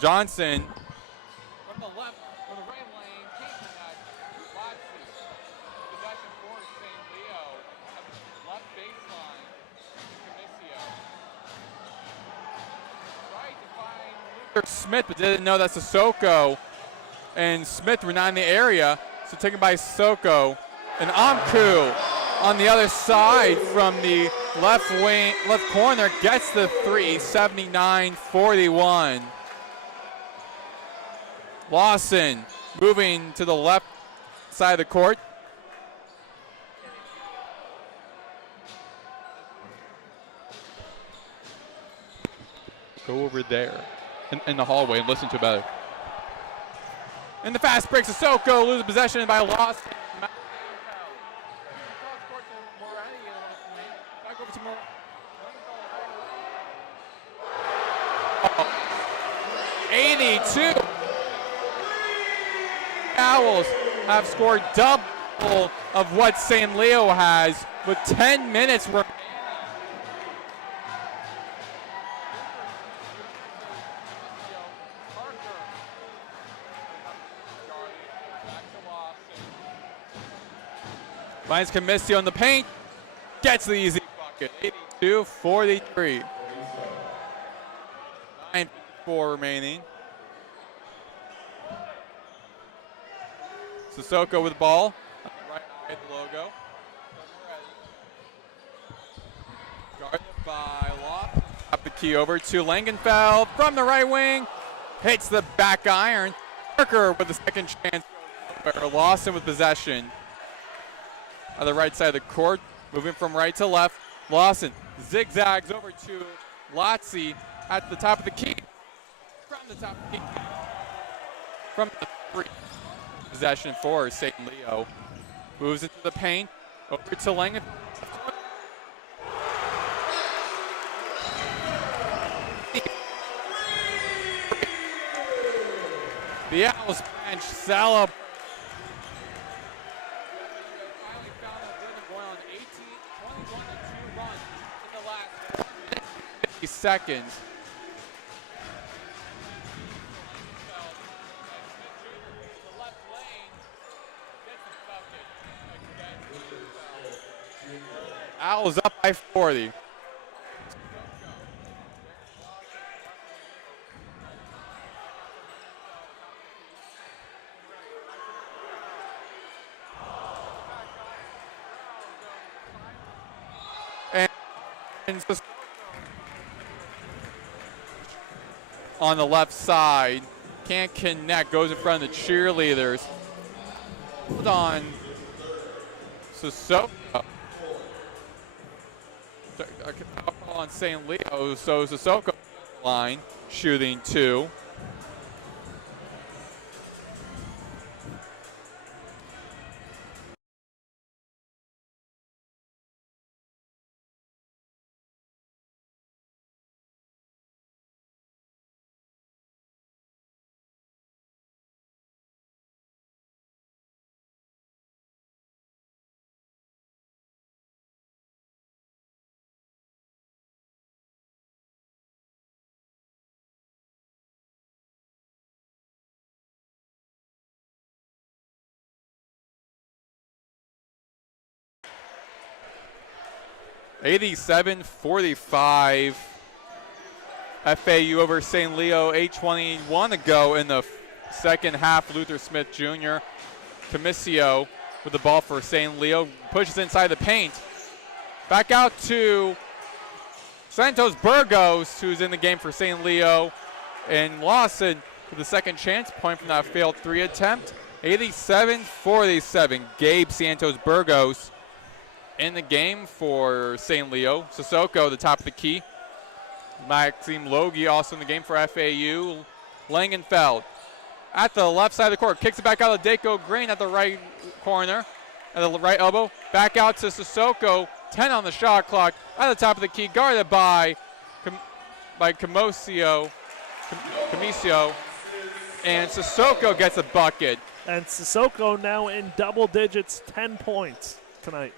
Johnson from the left. Smith, but didn't know that Sissoko and Smith were not in the area, so taken by Sissoko. And Amku on the other side from the Left wing, left corner gets the three, 79-41. Lawson moving to the left side of the court. Go over there in the hallway and listen to about it. In the fast break, Sissoko loses possession by Lawson. 82. Owls have scored double of what St. Leo has with 10 minutes remaining. Finds Comisio in the paint, gets the easy bucket. 82-43. 9:54 remaining. Sissoko with the ball. Right eye, the logo. Guarded by Lawson. Up the key over to Langenfeld from the right wing. Hits the back iron. Parker with the second chance. Lawson with possession. On the right side of the court, moving from right to left. Lawson zigzags over to Lotzi at the top of the key. From the top of the key. From the three. Possession for St. Leo. Moves into the paint. Over to Langen. The Owls bench celebrate. Finally found a rhythm going on 21-2 run in the last 50 seconds. Owls up by 40. And on the left side, can't connect, goes in front of the cheerleaders. Hold on. Sissoko. On St. Leo, so Sissoko line, shooting two. (87-45). FAU over St. Leo, 8:21 to go in the second half. Luther Smith Jr. Comisio with the ball for St. Leo, pushes inside the paint. Back out to Santos Burgos, who's in the game for St. Leo. And Lawson with the second chance point from that failed three attempt. 87-47. Gabe Santos Burgos in the game for St. Leo. Sissoko, the top of the key. Maxime Logie also in the game for FAU. Langenfeld at the left side of the court. Kicks it back out to Daco Green at the right corner. At the right elbow. Back out to Sissoko. 10 on the shot clock. At the top of the key. Guarded by Comisio. And Sissoko gets a bucket. And Sissoko now in double digits, 10 points tonight.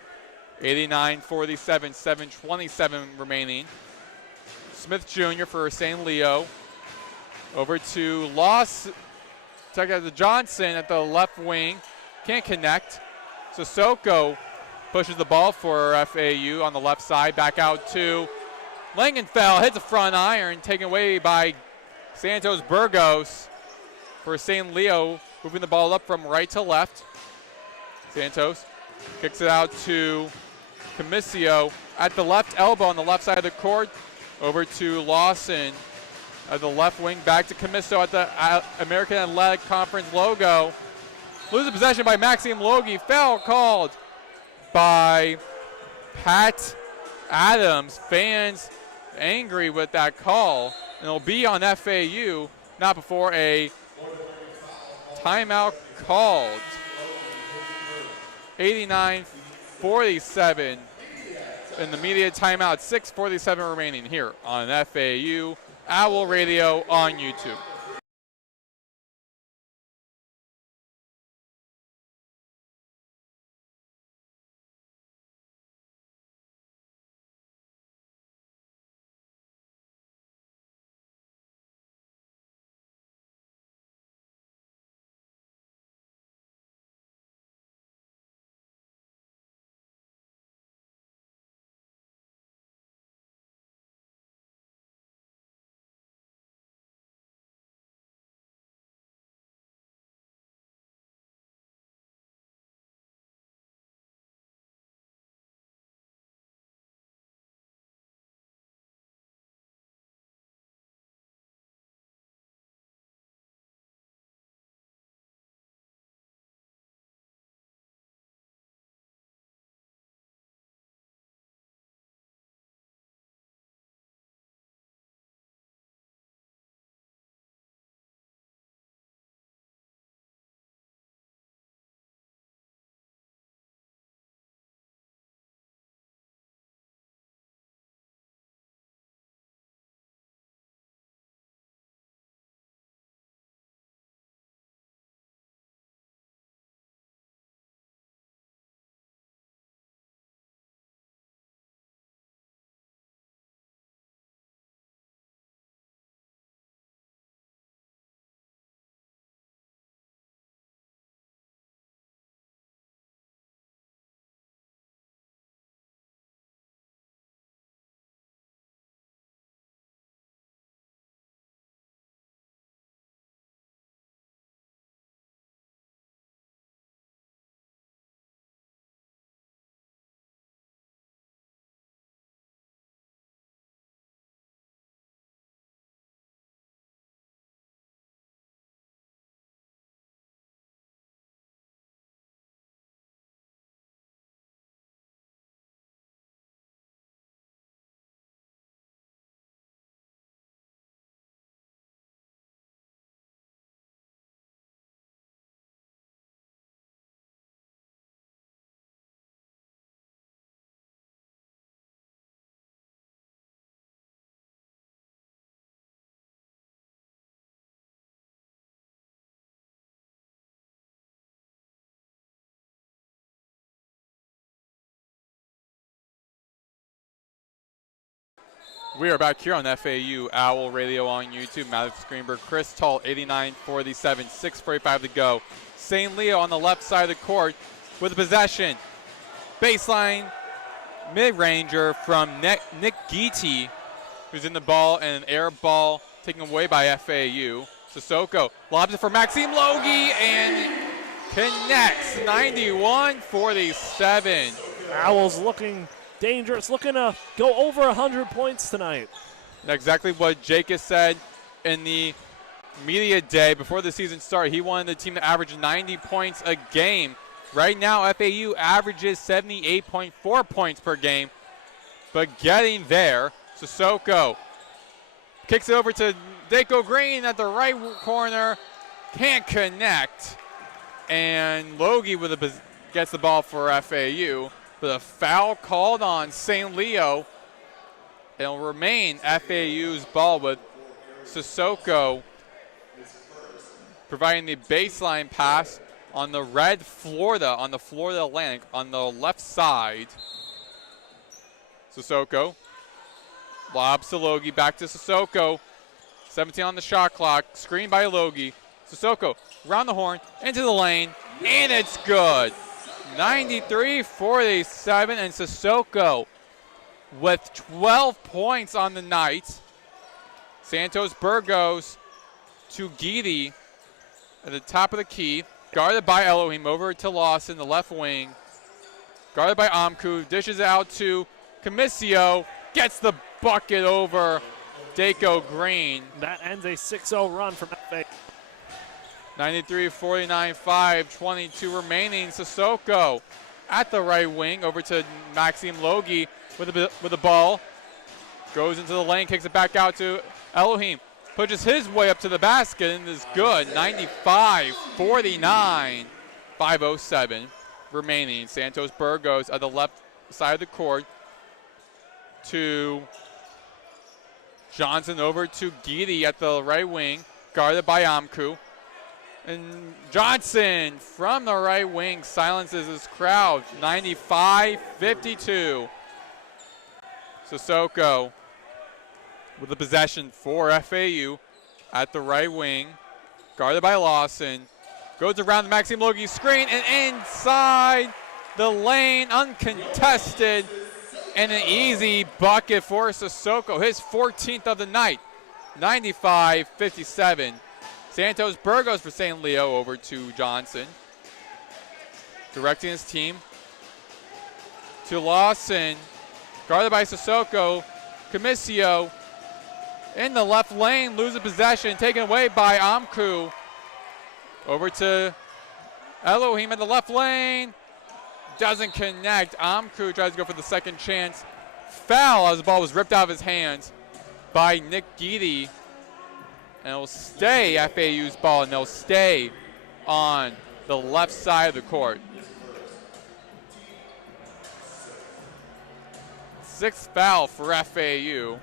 89-47, 7:27 remaining. Smith Jr. for St. Leo. Over to check out the Johnson at the left wing. Can't connect. Sissoko pushes the ball for FAU on the left side. Back out to Langenfeld. Hits a front iron. Taken away by Santos Burgos for St. Leo. Moving the ball up from right to left. Santos kicks it out to Comiscio at the left elbow on the left side of the court. Over to Lawson at the left wing. Back to Comiscio at the American Athletic Conference logo. Losing possession by Maxime Logie. Foul called by Pat Adams. Fans angry with that call. And it'll be on FAU, not before a timeout called. 89-47 in the media timeout. 6:47 remaining here on FAU Owl Radio on YouTube. We are back here on FAU Owl Radio on YouTube. Maddox Greenberg, Chris Tull, 89-47, 6:45 to go. St. Leo on the left side of the court with the possession. Baseline mid-ranger from Nick Geety, who's in the ball, and an air ball taken away by FAU. Sissoko lobs it for Maxime Logie and connects. 91-47. Owls looking dangerous, looking to go over 100 points tonight. Exactly what Jake has said in the media day before the season started. He wanted the team to average 90 points a game. Right now, FAU averages 78.4 points per game, but getting there. Sissoko kicks it over to Daco Green at the right corner, can't connect, and Logie gets the ball for FAU. But a foul called on St. Leo. It'll remain FAU's ball with Sissoko providing the baseline pass on the red Florida, on the Florida Atlantic, on the left side. Sissoko lobs to Logie, back to Sissoko. 17 on the shot clock, screened by Logie. Sissoko round the horn, into the lane, and it's good. 93-47, and Sissoko with 12 points on the night. Santos Burgos to Geety at the top of the key. Guarded by Elohim, over to Lawson, the left wing. Guarded by Amku. Dishes it out to Comicio. Gets the bucket over Daco Green. That ends a 6-0 run from FAU. 93-49, 5:22 remaining. Sissoko at the right wing over to Maxime Logie with the ball. Goes into the lane, kicks it back out to Elohim. Pushes his way up to the basket and is good. 95-49, 5:07 remaining. Santos Burgos at the left side of the court to Johnson over to Gidi at the right wing, guarded by Amku. And Johnson from the right wing silences his crowd. 95-52. Sissoko with the possession for FAU at the right wing, guarded by Lawson. Goes around the Maxime Logie screen and inside the lane, uncontested, and an easy bucket for Sissoko, his 14th of the night. 95-57. Santos Burgos for St. Leo over to Johnson. Directing his team to Lawson, guarded by Sissoko. Comicio in the left lane, loses possession, taken away by Amku. Over to Elohim in the left lane. Doesn't connect. Amku tries to go for the second chance. Foul as the ball was ripped out of his hands by Nick Gidi. And it will stay FAU's ball, and they'll stay on the left side of the court. Sixth foul for FAU.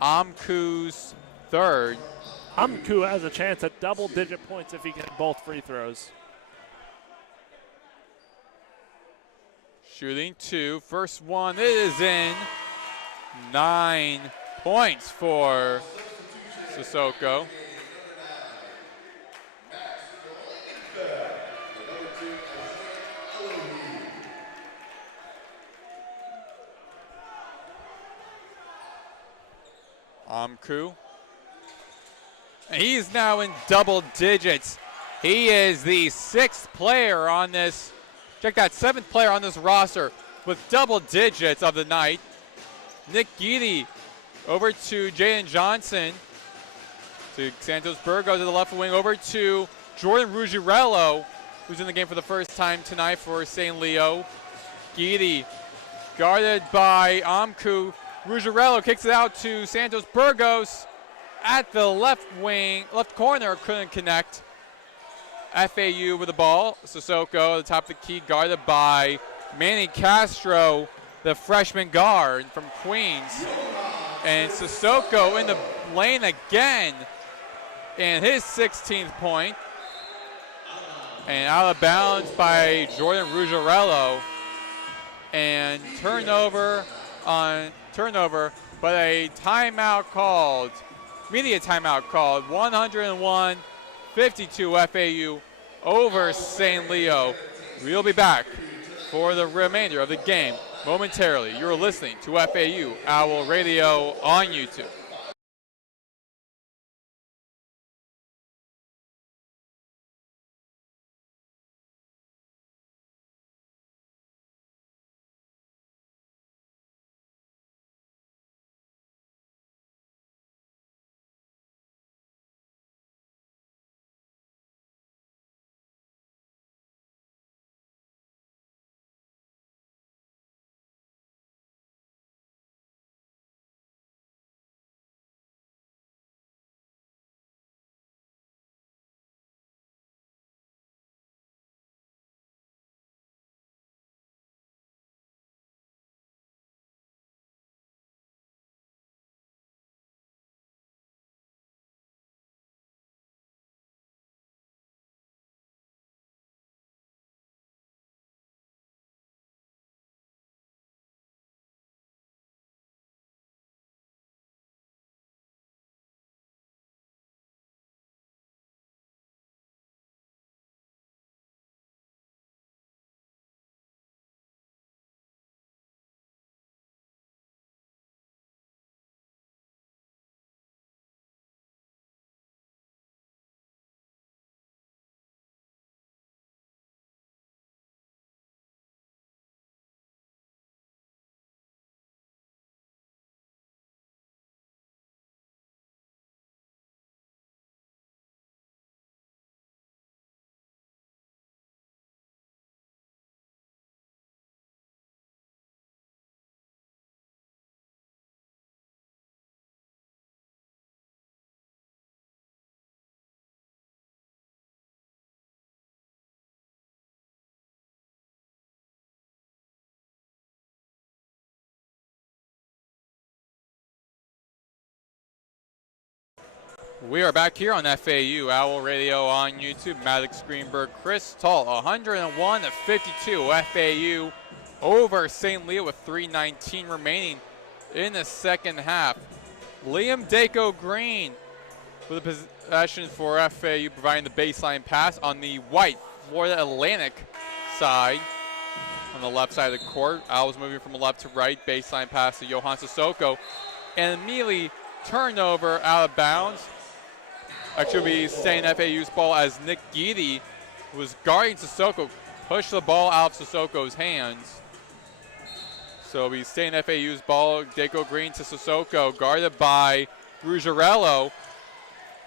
Amku's third. Amku has a chance at double-digit points if he gets both free throws. Shooting two. First one, it is in. 9 points for Sissoko. Amku. And he's now in double digits. He is the 6th player on this, check that, 7th player on this roster with double digits of the night. Nick Gidi over to Jaden Johnson. To Santos Burgos to the left wing, over to Jordan Ruggiero, who's in the game for the first time tonight for St. Leo. Gidi guarded by Amku. Ruggiero kicks it out to Santos Burgos at the left wing, left corner, couldn't connect. FAU with the ball. Sissoko at the top of the key, guarded by Manny Castro, the freshman guard from Queens. And Sissoko in the lane again, and his 16th point. And out of bounds by Jordan Ruggiero. And turnover, but a timeout called. Media timeout called. 101-52 FAU over St. Leo. We'll be back for the remainder of the game momentarily. You're listening to FAU Owl Radio on YouTube. We are back here on FAU Owl Radio on YouTube. Maddox Greenberg, Chris Tall, 101-52. FAU over St. Leo with 3:19 remaining in the second half. Liam Daco Green with the possession for FAU, providing the baseline pass on the white Florida Atlantic side. On the left side of the court, Owls moving from left to right, baseline pass to Johan Sissoko, and immediately turnover out of bounds. Actually, will be staying FAU's ball as Nick Geedy, who was guarding Sissoko, pushed the ball out of Sissoko's hands. So we stay in FAU's ball. Daco Green to Sissoko, guarded by Ruggiero.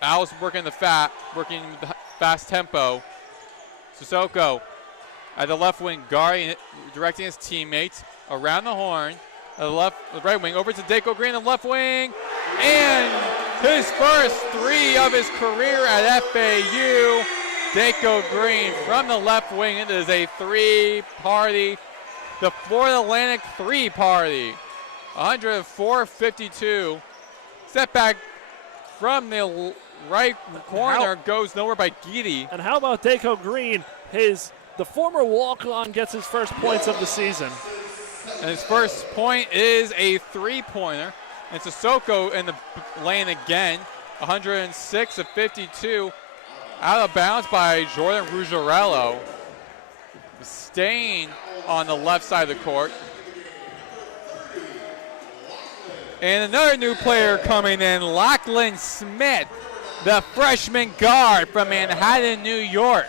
Owls working the fast tempo. Sissoko at the left wing, guarding it, directing his teammates around the horn. The right wing over to Daco Green, the left wing, and his first three of his career at FAU. Daco Green from the left wing. It is a three-party. The Florida Atlantic three-party. 104-52. Step back from the right corner, goes nowhere by Geedy. And how about Daco Green? The former walk-on gets his first points of the season. And his first point is a three-pointer. And Sissoko in the lane again. 106-52. Out of bounds by Jordan Ruggiero. Staying on the left side of the court. And another new player coming in, Lachlan Smith, the freshman guard from Manhattan, New York.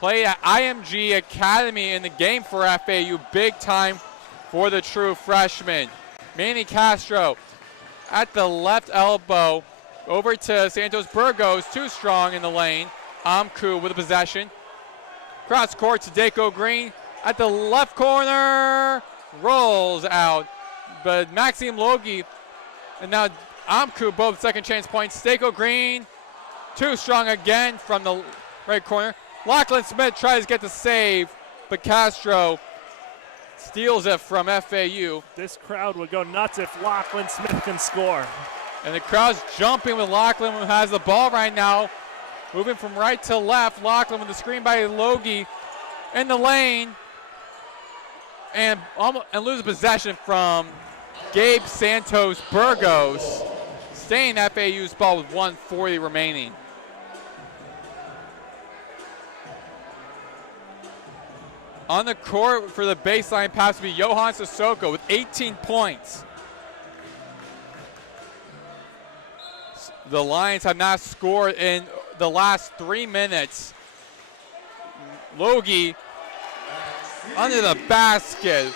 Played at IMG Academy in the game for FAU, big time for the true freshman. Manny Castro at the left elbow, over to Santos Burgos, too strong in the lane. Amku with the possession. Cross court to Daco Green at the left corner, rolls out. But Maxime Logie and now Amku, both second chance points. Daco Green, too strong again from the right corner. Lachlan Smith tries to get the save, but Castro steals it from FAU. This crowd would go nuts if Lachlan Smith can score. And the crowd's jumping with Lachlan, who has the ball right now. Moving from right to left. Lachlan with the screen by Logie in the lane. And lose possession from Gabe Santos Burgos. Staying FAU's ball with 1:40 remaining. On the court for the baseline pass will be Johan Sissoko with 18 points. The Lions have not scored in the last 3 minutes. Logie under the basket,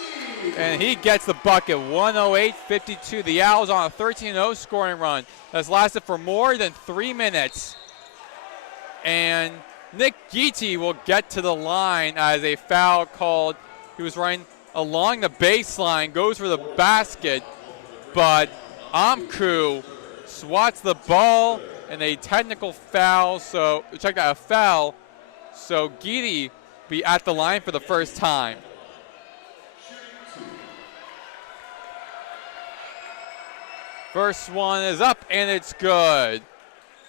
and he gets the bucket. 108-52. The Owls on a 13-0 scoring run that's lasted for more than 3 minutes. And Nick Geety will get to the line as a foul called. He was running along the baseline, goes for the basket, but Amku swats the ball and a technical foul. So check that, a foul. So Geety be at the line for the first time. First one is up and it's good.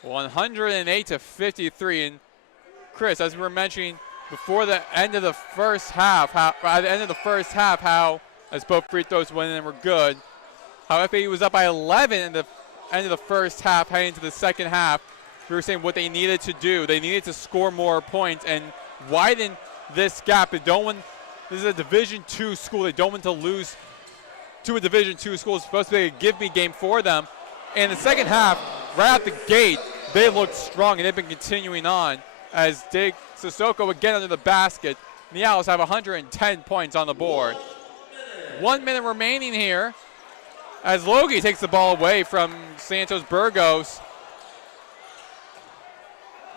108-53. And Chris, as we were mentioning before the end of the first half, how as both free throws went in and were good, how FAU was up by 11 in the end of the first half, heading into the second half. We were saying what they needed to do. They needed to score more points and widen this gap. This is a Division II school. They don't want to lose to a Division II school. It's supposed to be a give-me game for them. And the second half, right out the gate, they looked strong, and they've been continuing on as Sissoko would get under the basket. And the Owls have 110 points on the board. 1 minute remaining here as Logie takes the ball away from Santos Burgos.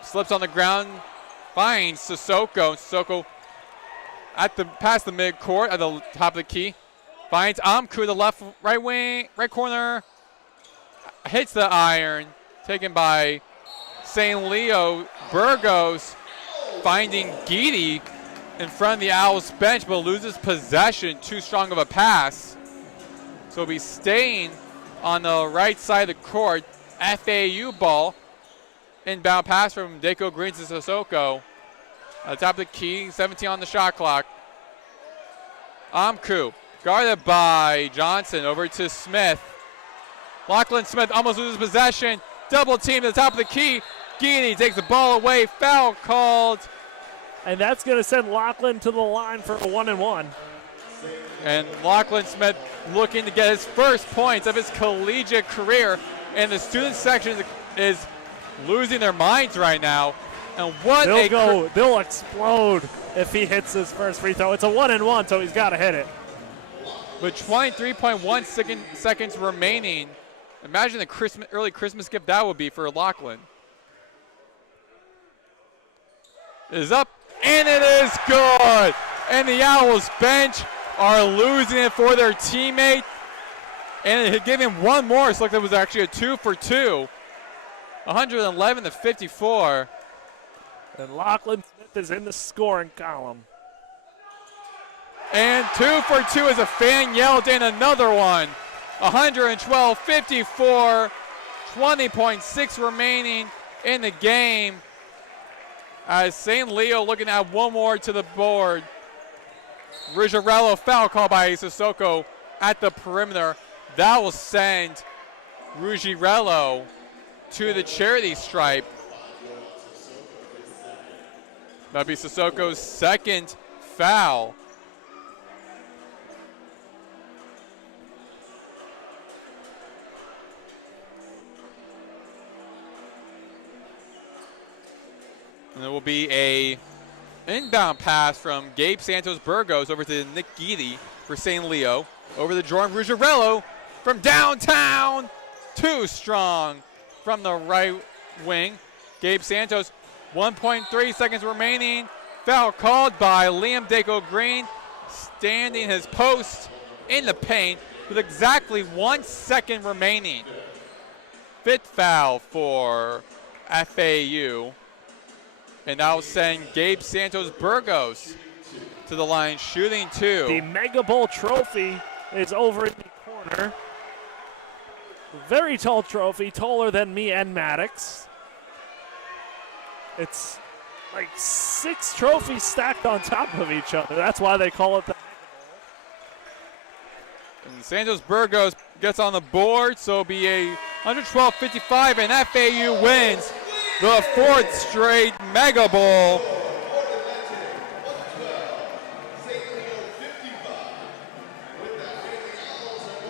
Slips on the ground, finds Sissoko. Sissoko past the midcourt at the top of the key. Finds Amku, the right corner. Hits the iron, taken by St. Leo. Burgos finding Geety in front of the Owls bench, but loses possession. Too strong of a pass. So he'll be staying on the right side of the court. FAU ball. Inbound pass from Deco Green to Sissoko. At the top of the key, 17 on the shot clock. Amku, guarded by Johnson, over to Smith. Lachlan Smith almost loses possession. Double team to the top of the key. Geedy takes the ball away. Foul called. And that's going to send Lachlan to the line for a 1-and-1. And Lachlan Smith looking to get his first points of his collegiate career. And the student section is losing their minds right now. And what they'll explode if he hits his first free throw. It's a 1-and-1, so he's got to hit it. With 23.1 seconds remaining, imagine the early Christmas gift that would be for Lachlan. It is up, and it is good. And the Owls bench are losing it for their teammate. And it had given one more, so it was actually a 2 for 2. 111 to 54. And Lachlan Smith is in the scoring column. And 2 for 2 as a fan yelled in another one. 112-54, 20.6 remaining in the game. As St. Leo looking at one more to the board. Rizzarello foul call by Sissoko at the perimeter. That will send Ruggiero to the charity stripe. That'll be Sissoko's second foul. And there will be a inbound pass from Gabe Santos Burgos over to Nick Geedy for St. Leo. Over to Jordan Ruggiero from downtown. Too strong from the right wing. Gabe Santos, 1.3 seconds remaining. Foul called by Liam Deco Green, standing his post in the paint with exactly 1 second remaining. Fifth foul for FAU. And now send Gabe Santos Burgos to the line, shooting 2. The Mega Bowl trophy is over in the corner. Very tall trophy, taller than me and Maddox. It's like 6 trophies stacked on top of each other. That's why they call it the Mega Bowl. And Santos Burgos gets on the board, so it'll be a 112-55, and FAU wins the 4th straight Mega Bowl.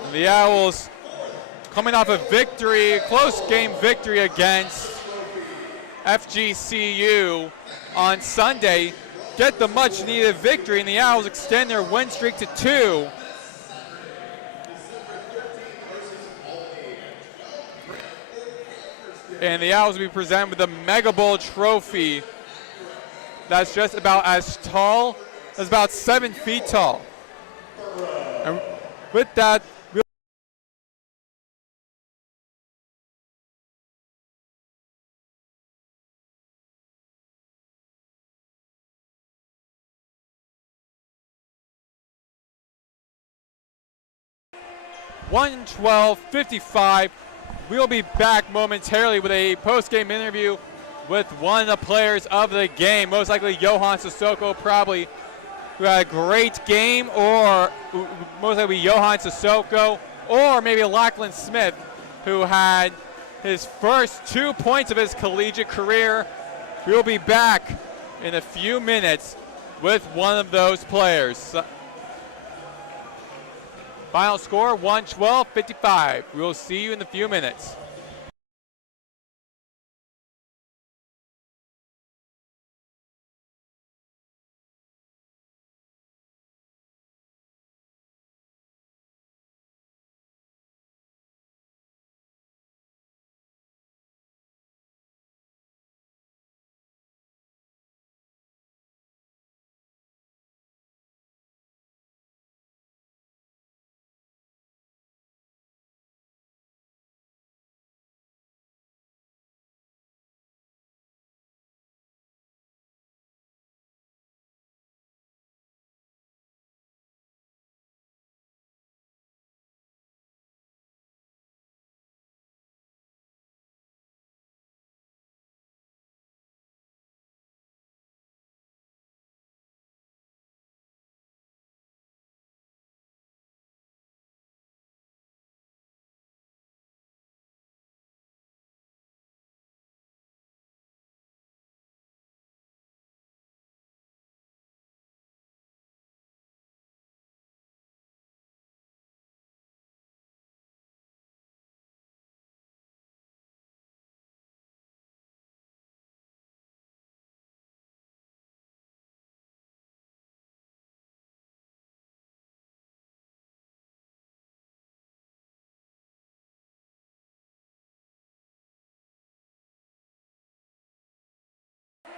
And the Owls coming off a victory, close game victory against FGCU on Sunday, get the much needed victory, and the Owls extend their win streak to 2. And the Owls will be presented with the Mega Bowl trophy that's just about as tall, as about 7 feet tall. And with that, $112.55. We'll be back momentarily with a post-game interview with one of the players of the game, most likely Johan Sissoko, probably, who had a great game, or most likely Johan Sissoko, or maybe Lachlan Smith, who had his first 2 points of his collegiate career. We'll be back in a few minutes with one of those players. Final score, 112-55. We will see you in a few minutes.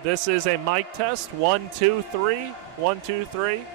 This is a mic test. 1, 2, 3. 1, 2, 3.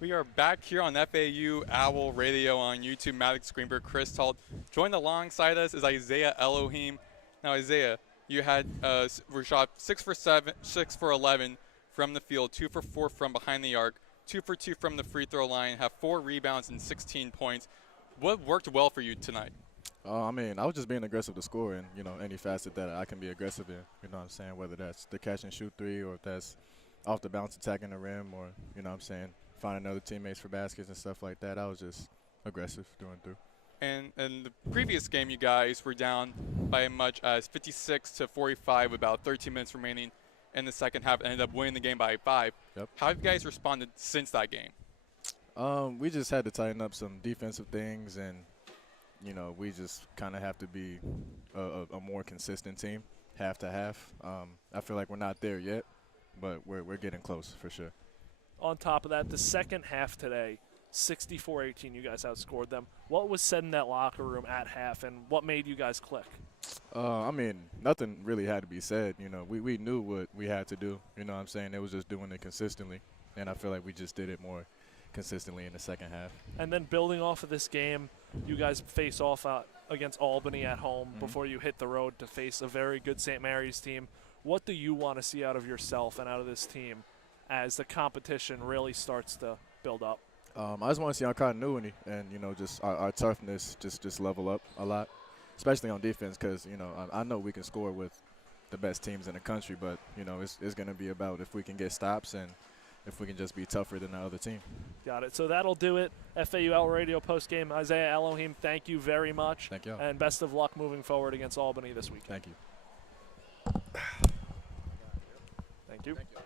We are back here on FAU Owl Radio on YouTube. Maddox Greenberg, Chris Holt. Joined alongside us is Isaiah Elohim. Now, Isaiah, you had were shot 6 for 11 from the field, 2 for 4 from behind the arc, 2 for 2 from the free throw line, have 4 rebounds and 16 points. What worked well for you tonight? I mean, I was just being aggressive to score in, any facet that I can be aggressive in. You know what I'm saying? Whether that's the catch and shoot three or if that's off the bounce attacking the rim or, finding other teammates for baskets and stuff like that. I was just aggressive doing through. And in the previous game, you guys were down by as much as 56-45 with about 13 minutes remaining in the second half, ended up winning the game by 5. Yep. How have you guys responded since that game? We just had to tighten up some defensive things, and, we just kind of have to be a more consistent team, half to half. I feel like we're not there yet, but we're getting close for sure. On top of that, the second half today, 64-18, you guys outscored them. What was said in that locker room at half, and what made you guys click? I mean, nothing really had to be said. We knew what we had to do. You know what I'm saying? It was just doing it consistently, and I feel like we just did it more consistently in the second half. And then building off of this game, you guys face off against Albany at home before you hit the road to face a very good St. Mary's team. What do you want to see out of yourself and out of this team as the competition really starts to build up? I just want to see our continuity and, just our toughness just level up a lot, especially on defense because, I know we can score with the best teams in the country, but, it's going to be about if we can get stops and if we can just be tougher than the other team. Got it. So that'll do it. FAU Owl Radio postgame. Isaiah Elohim, thank you very much. Thank you. And best of luck moving forward against Albany this weekend. Thank you. Thank you. Thank you.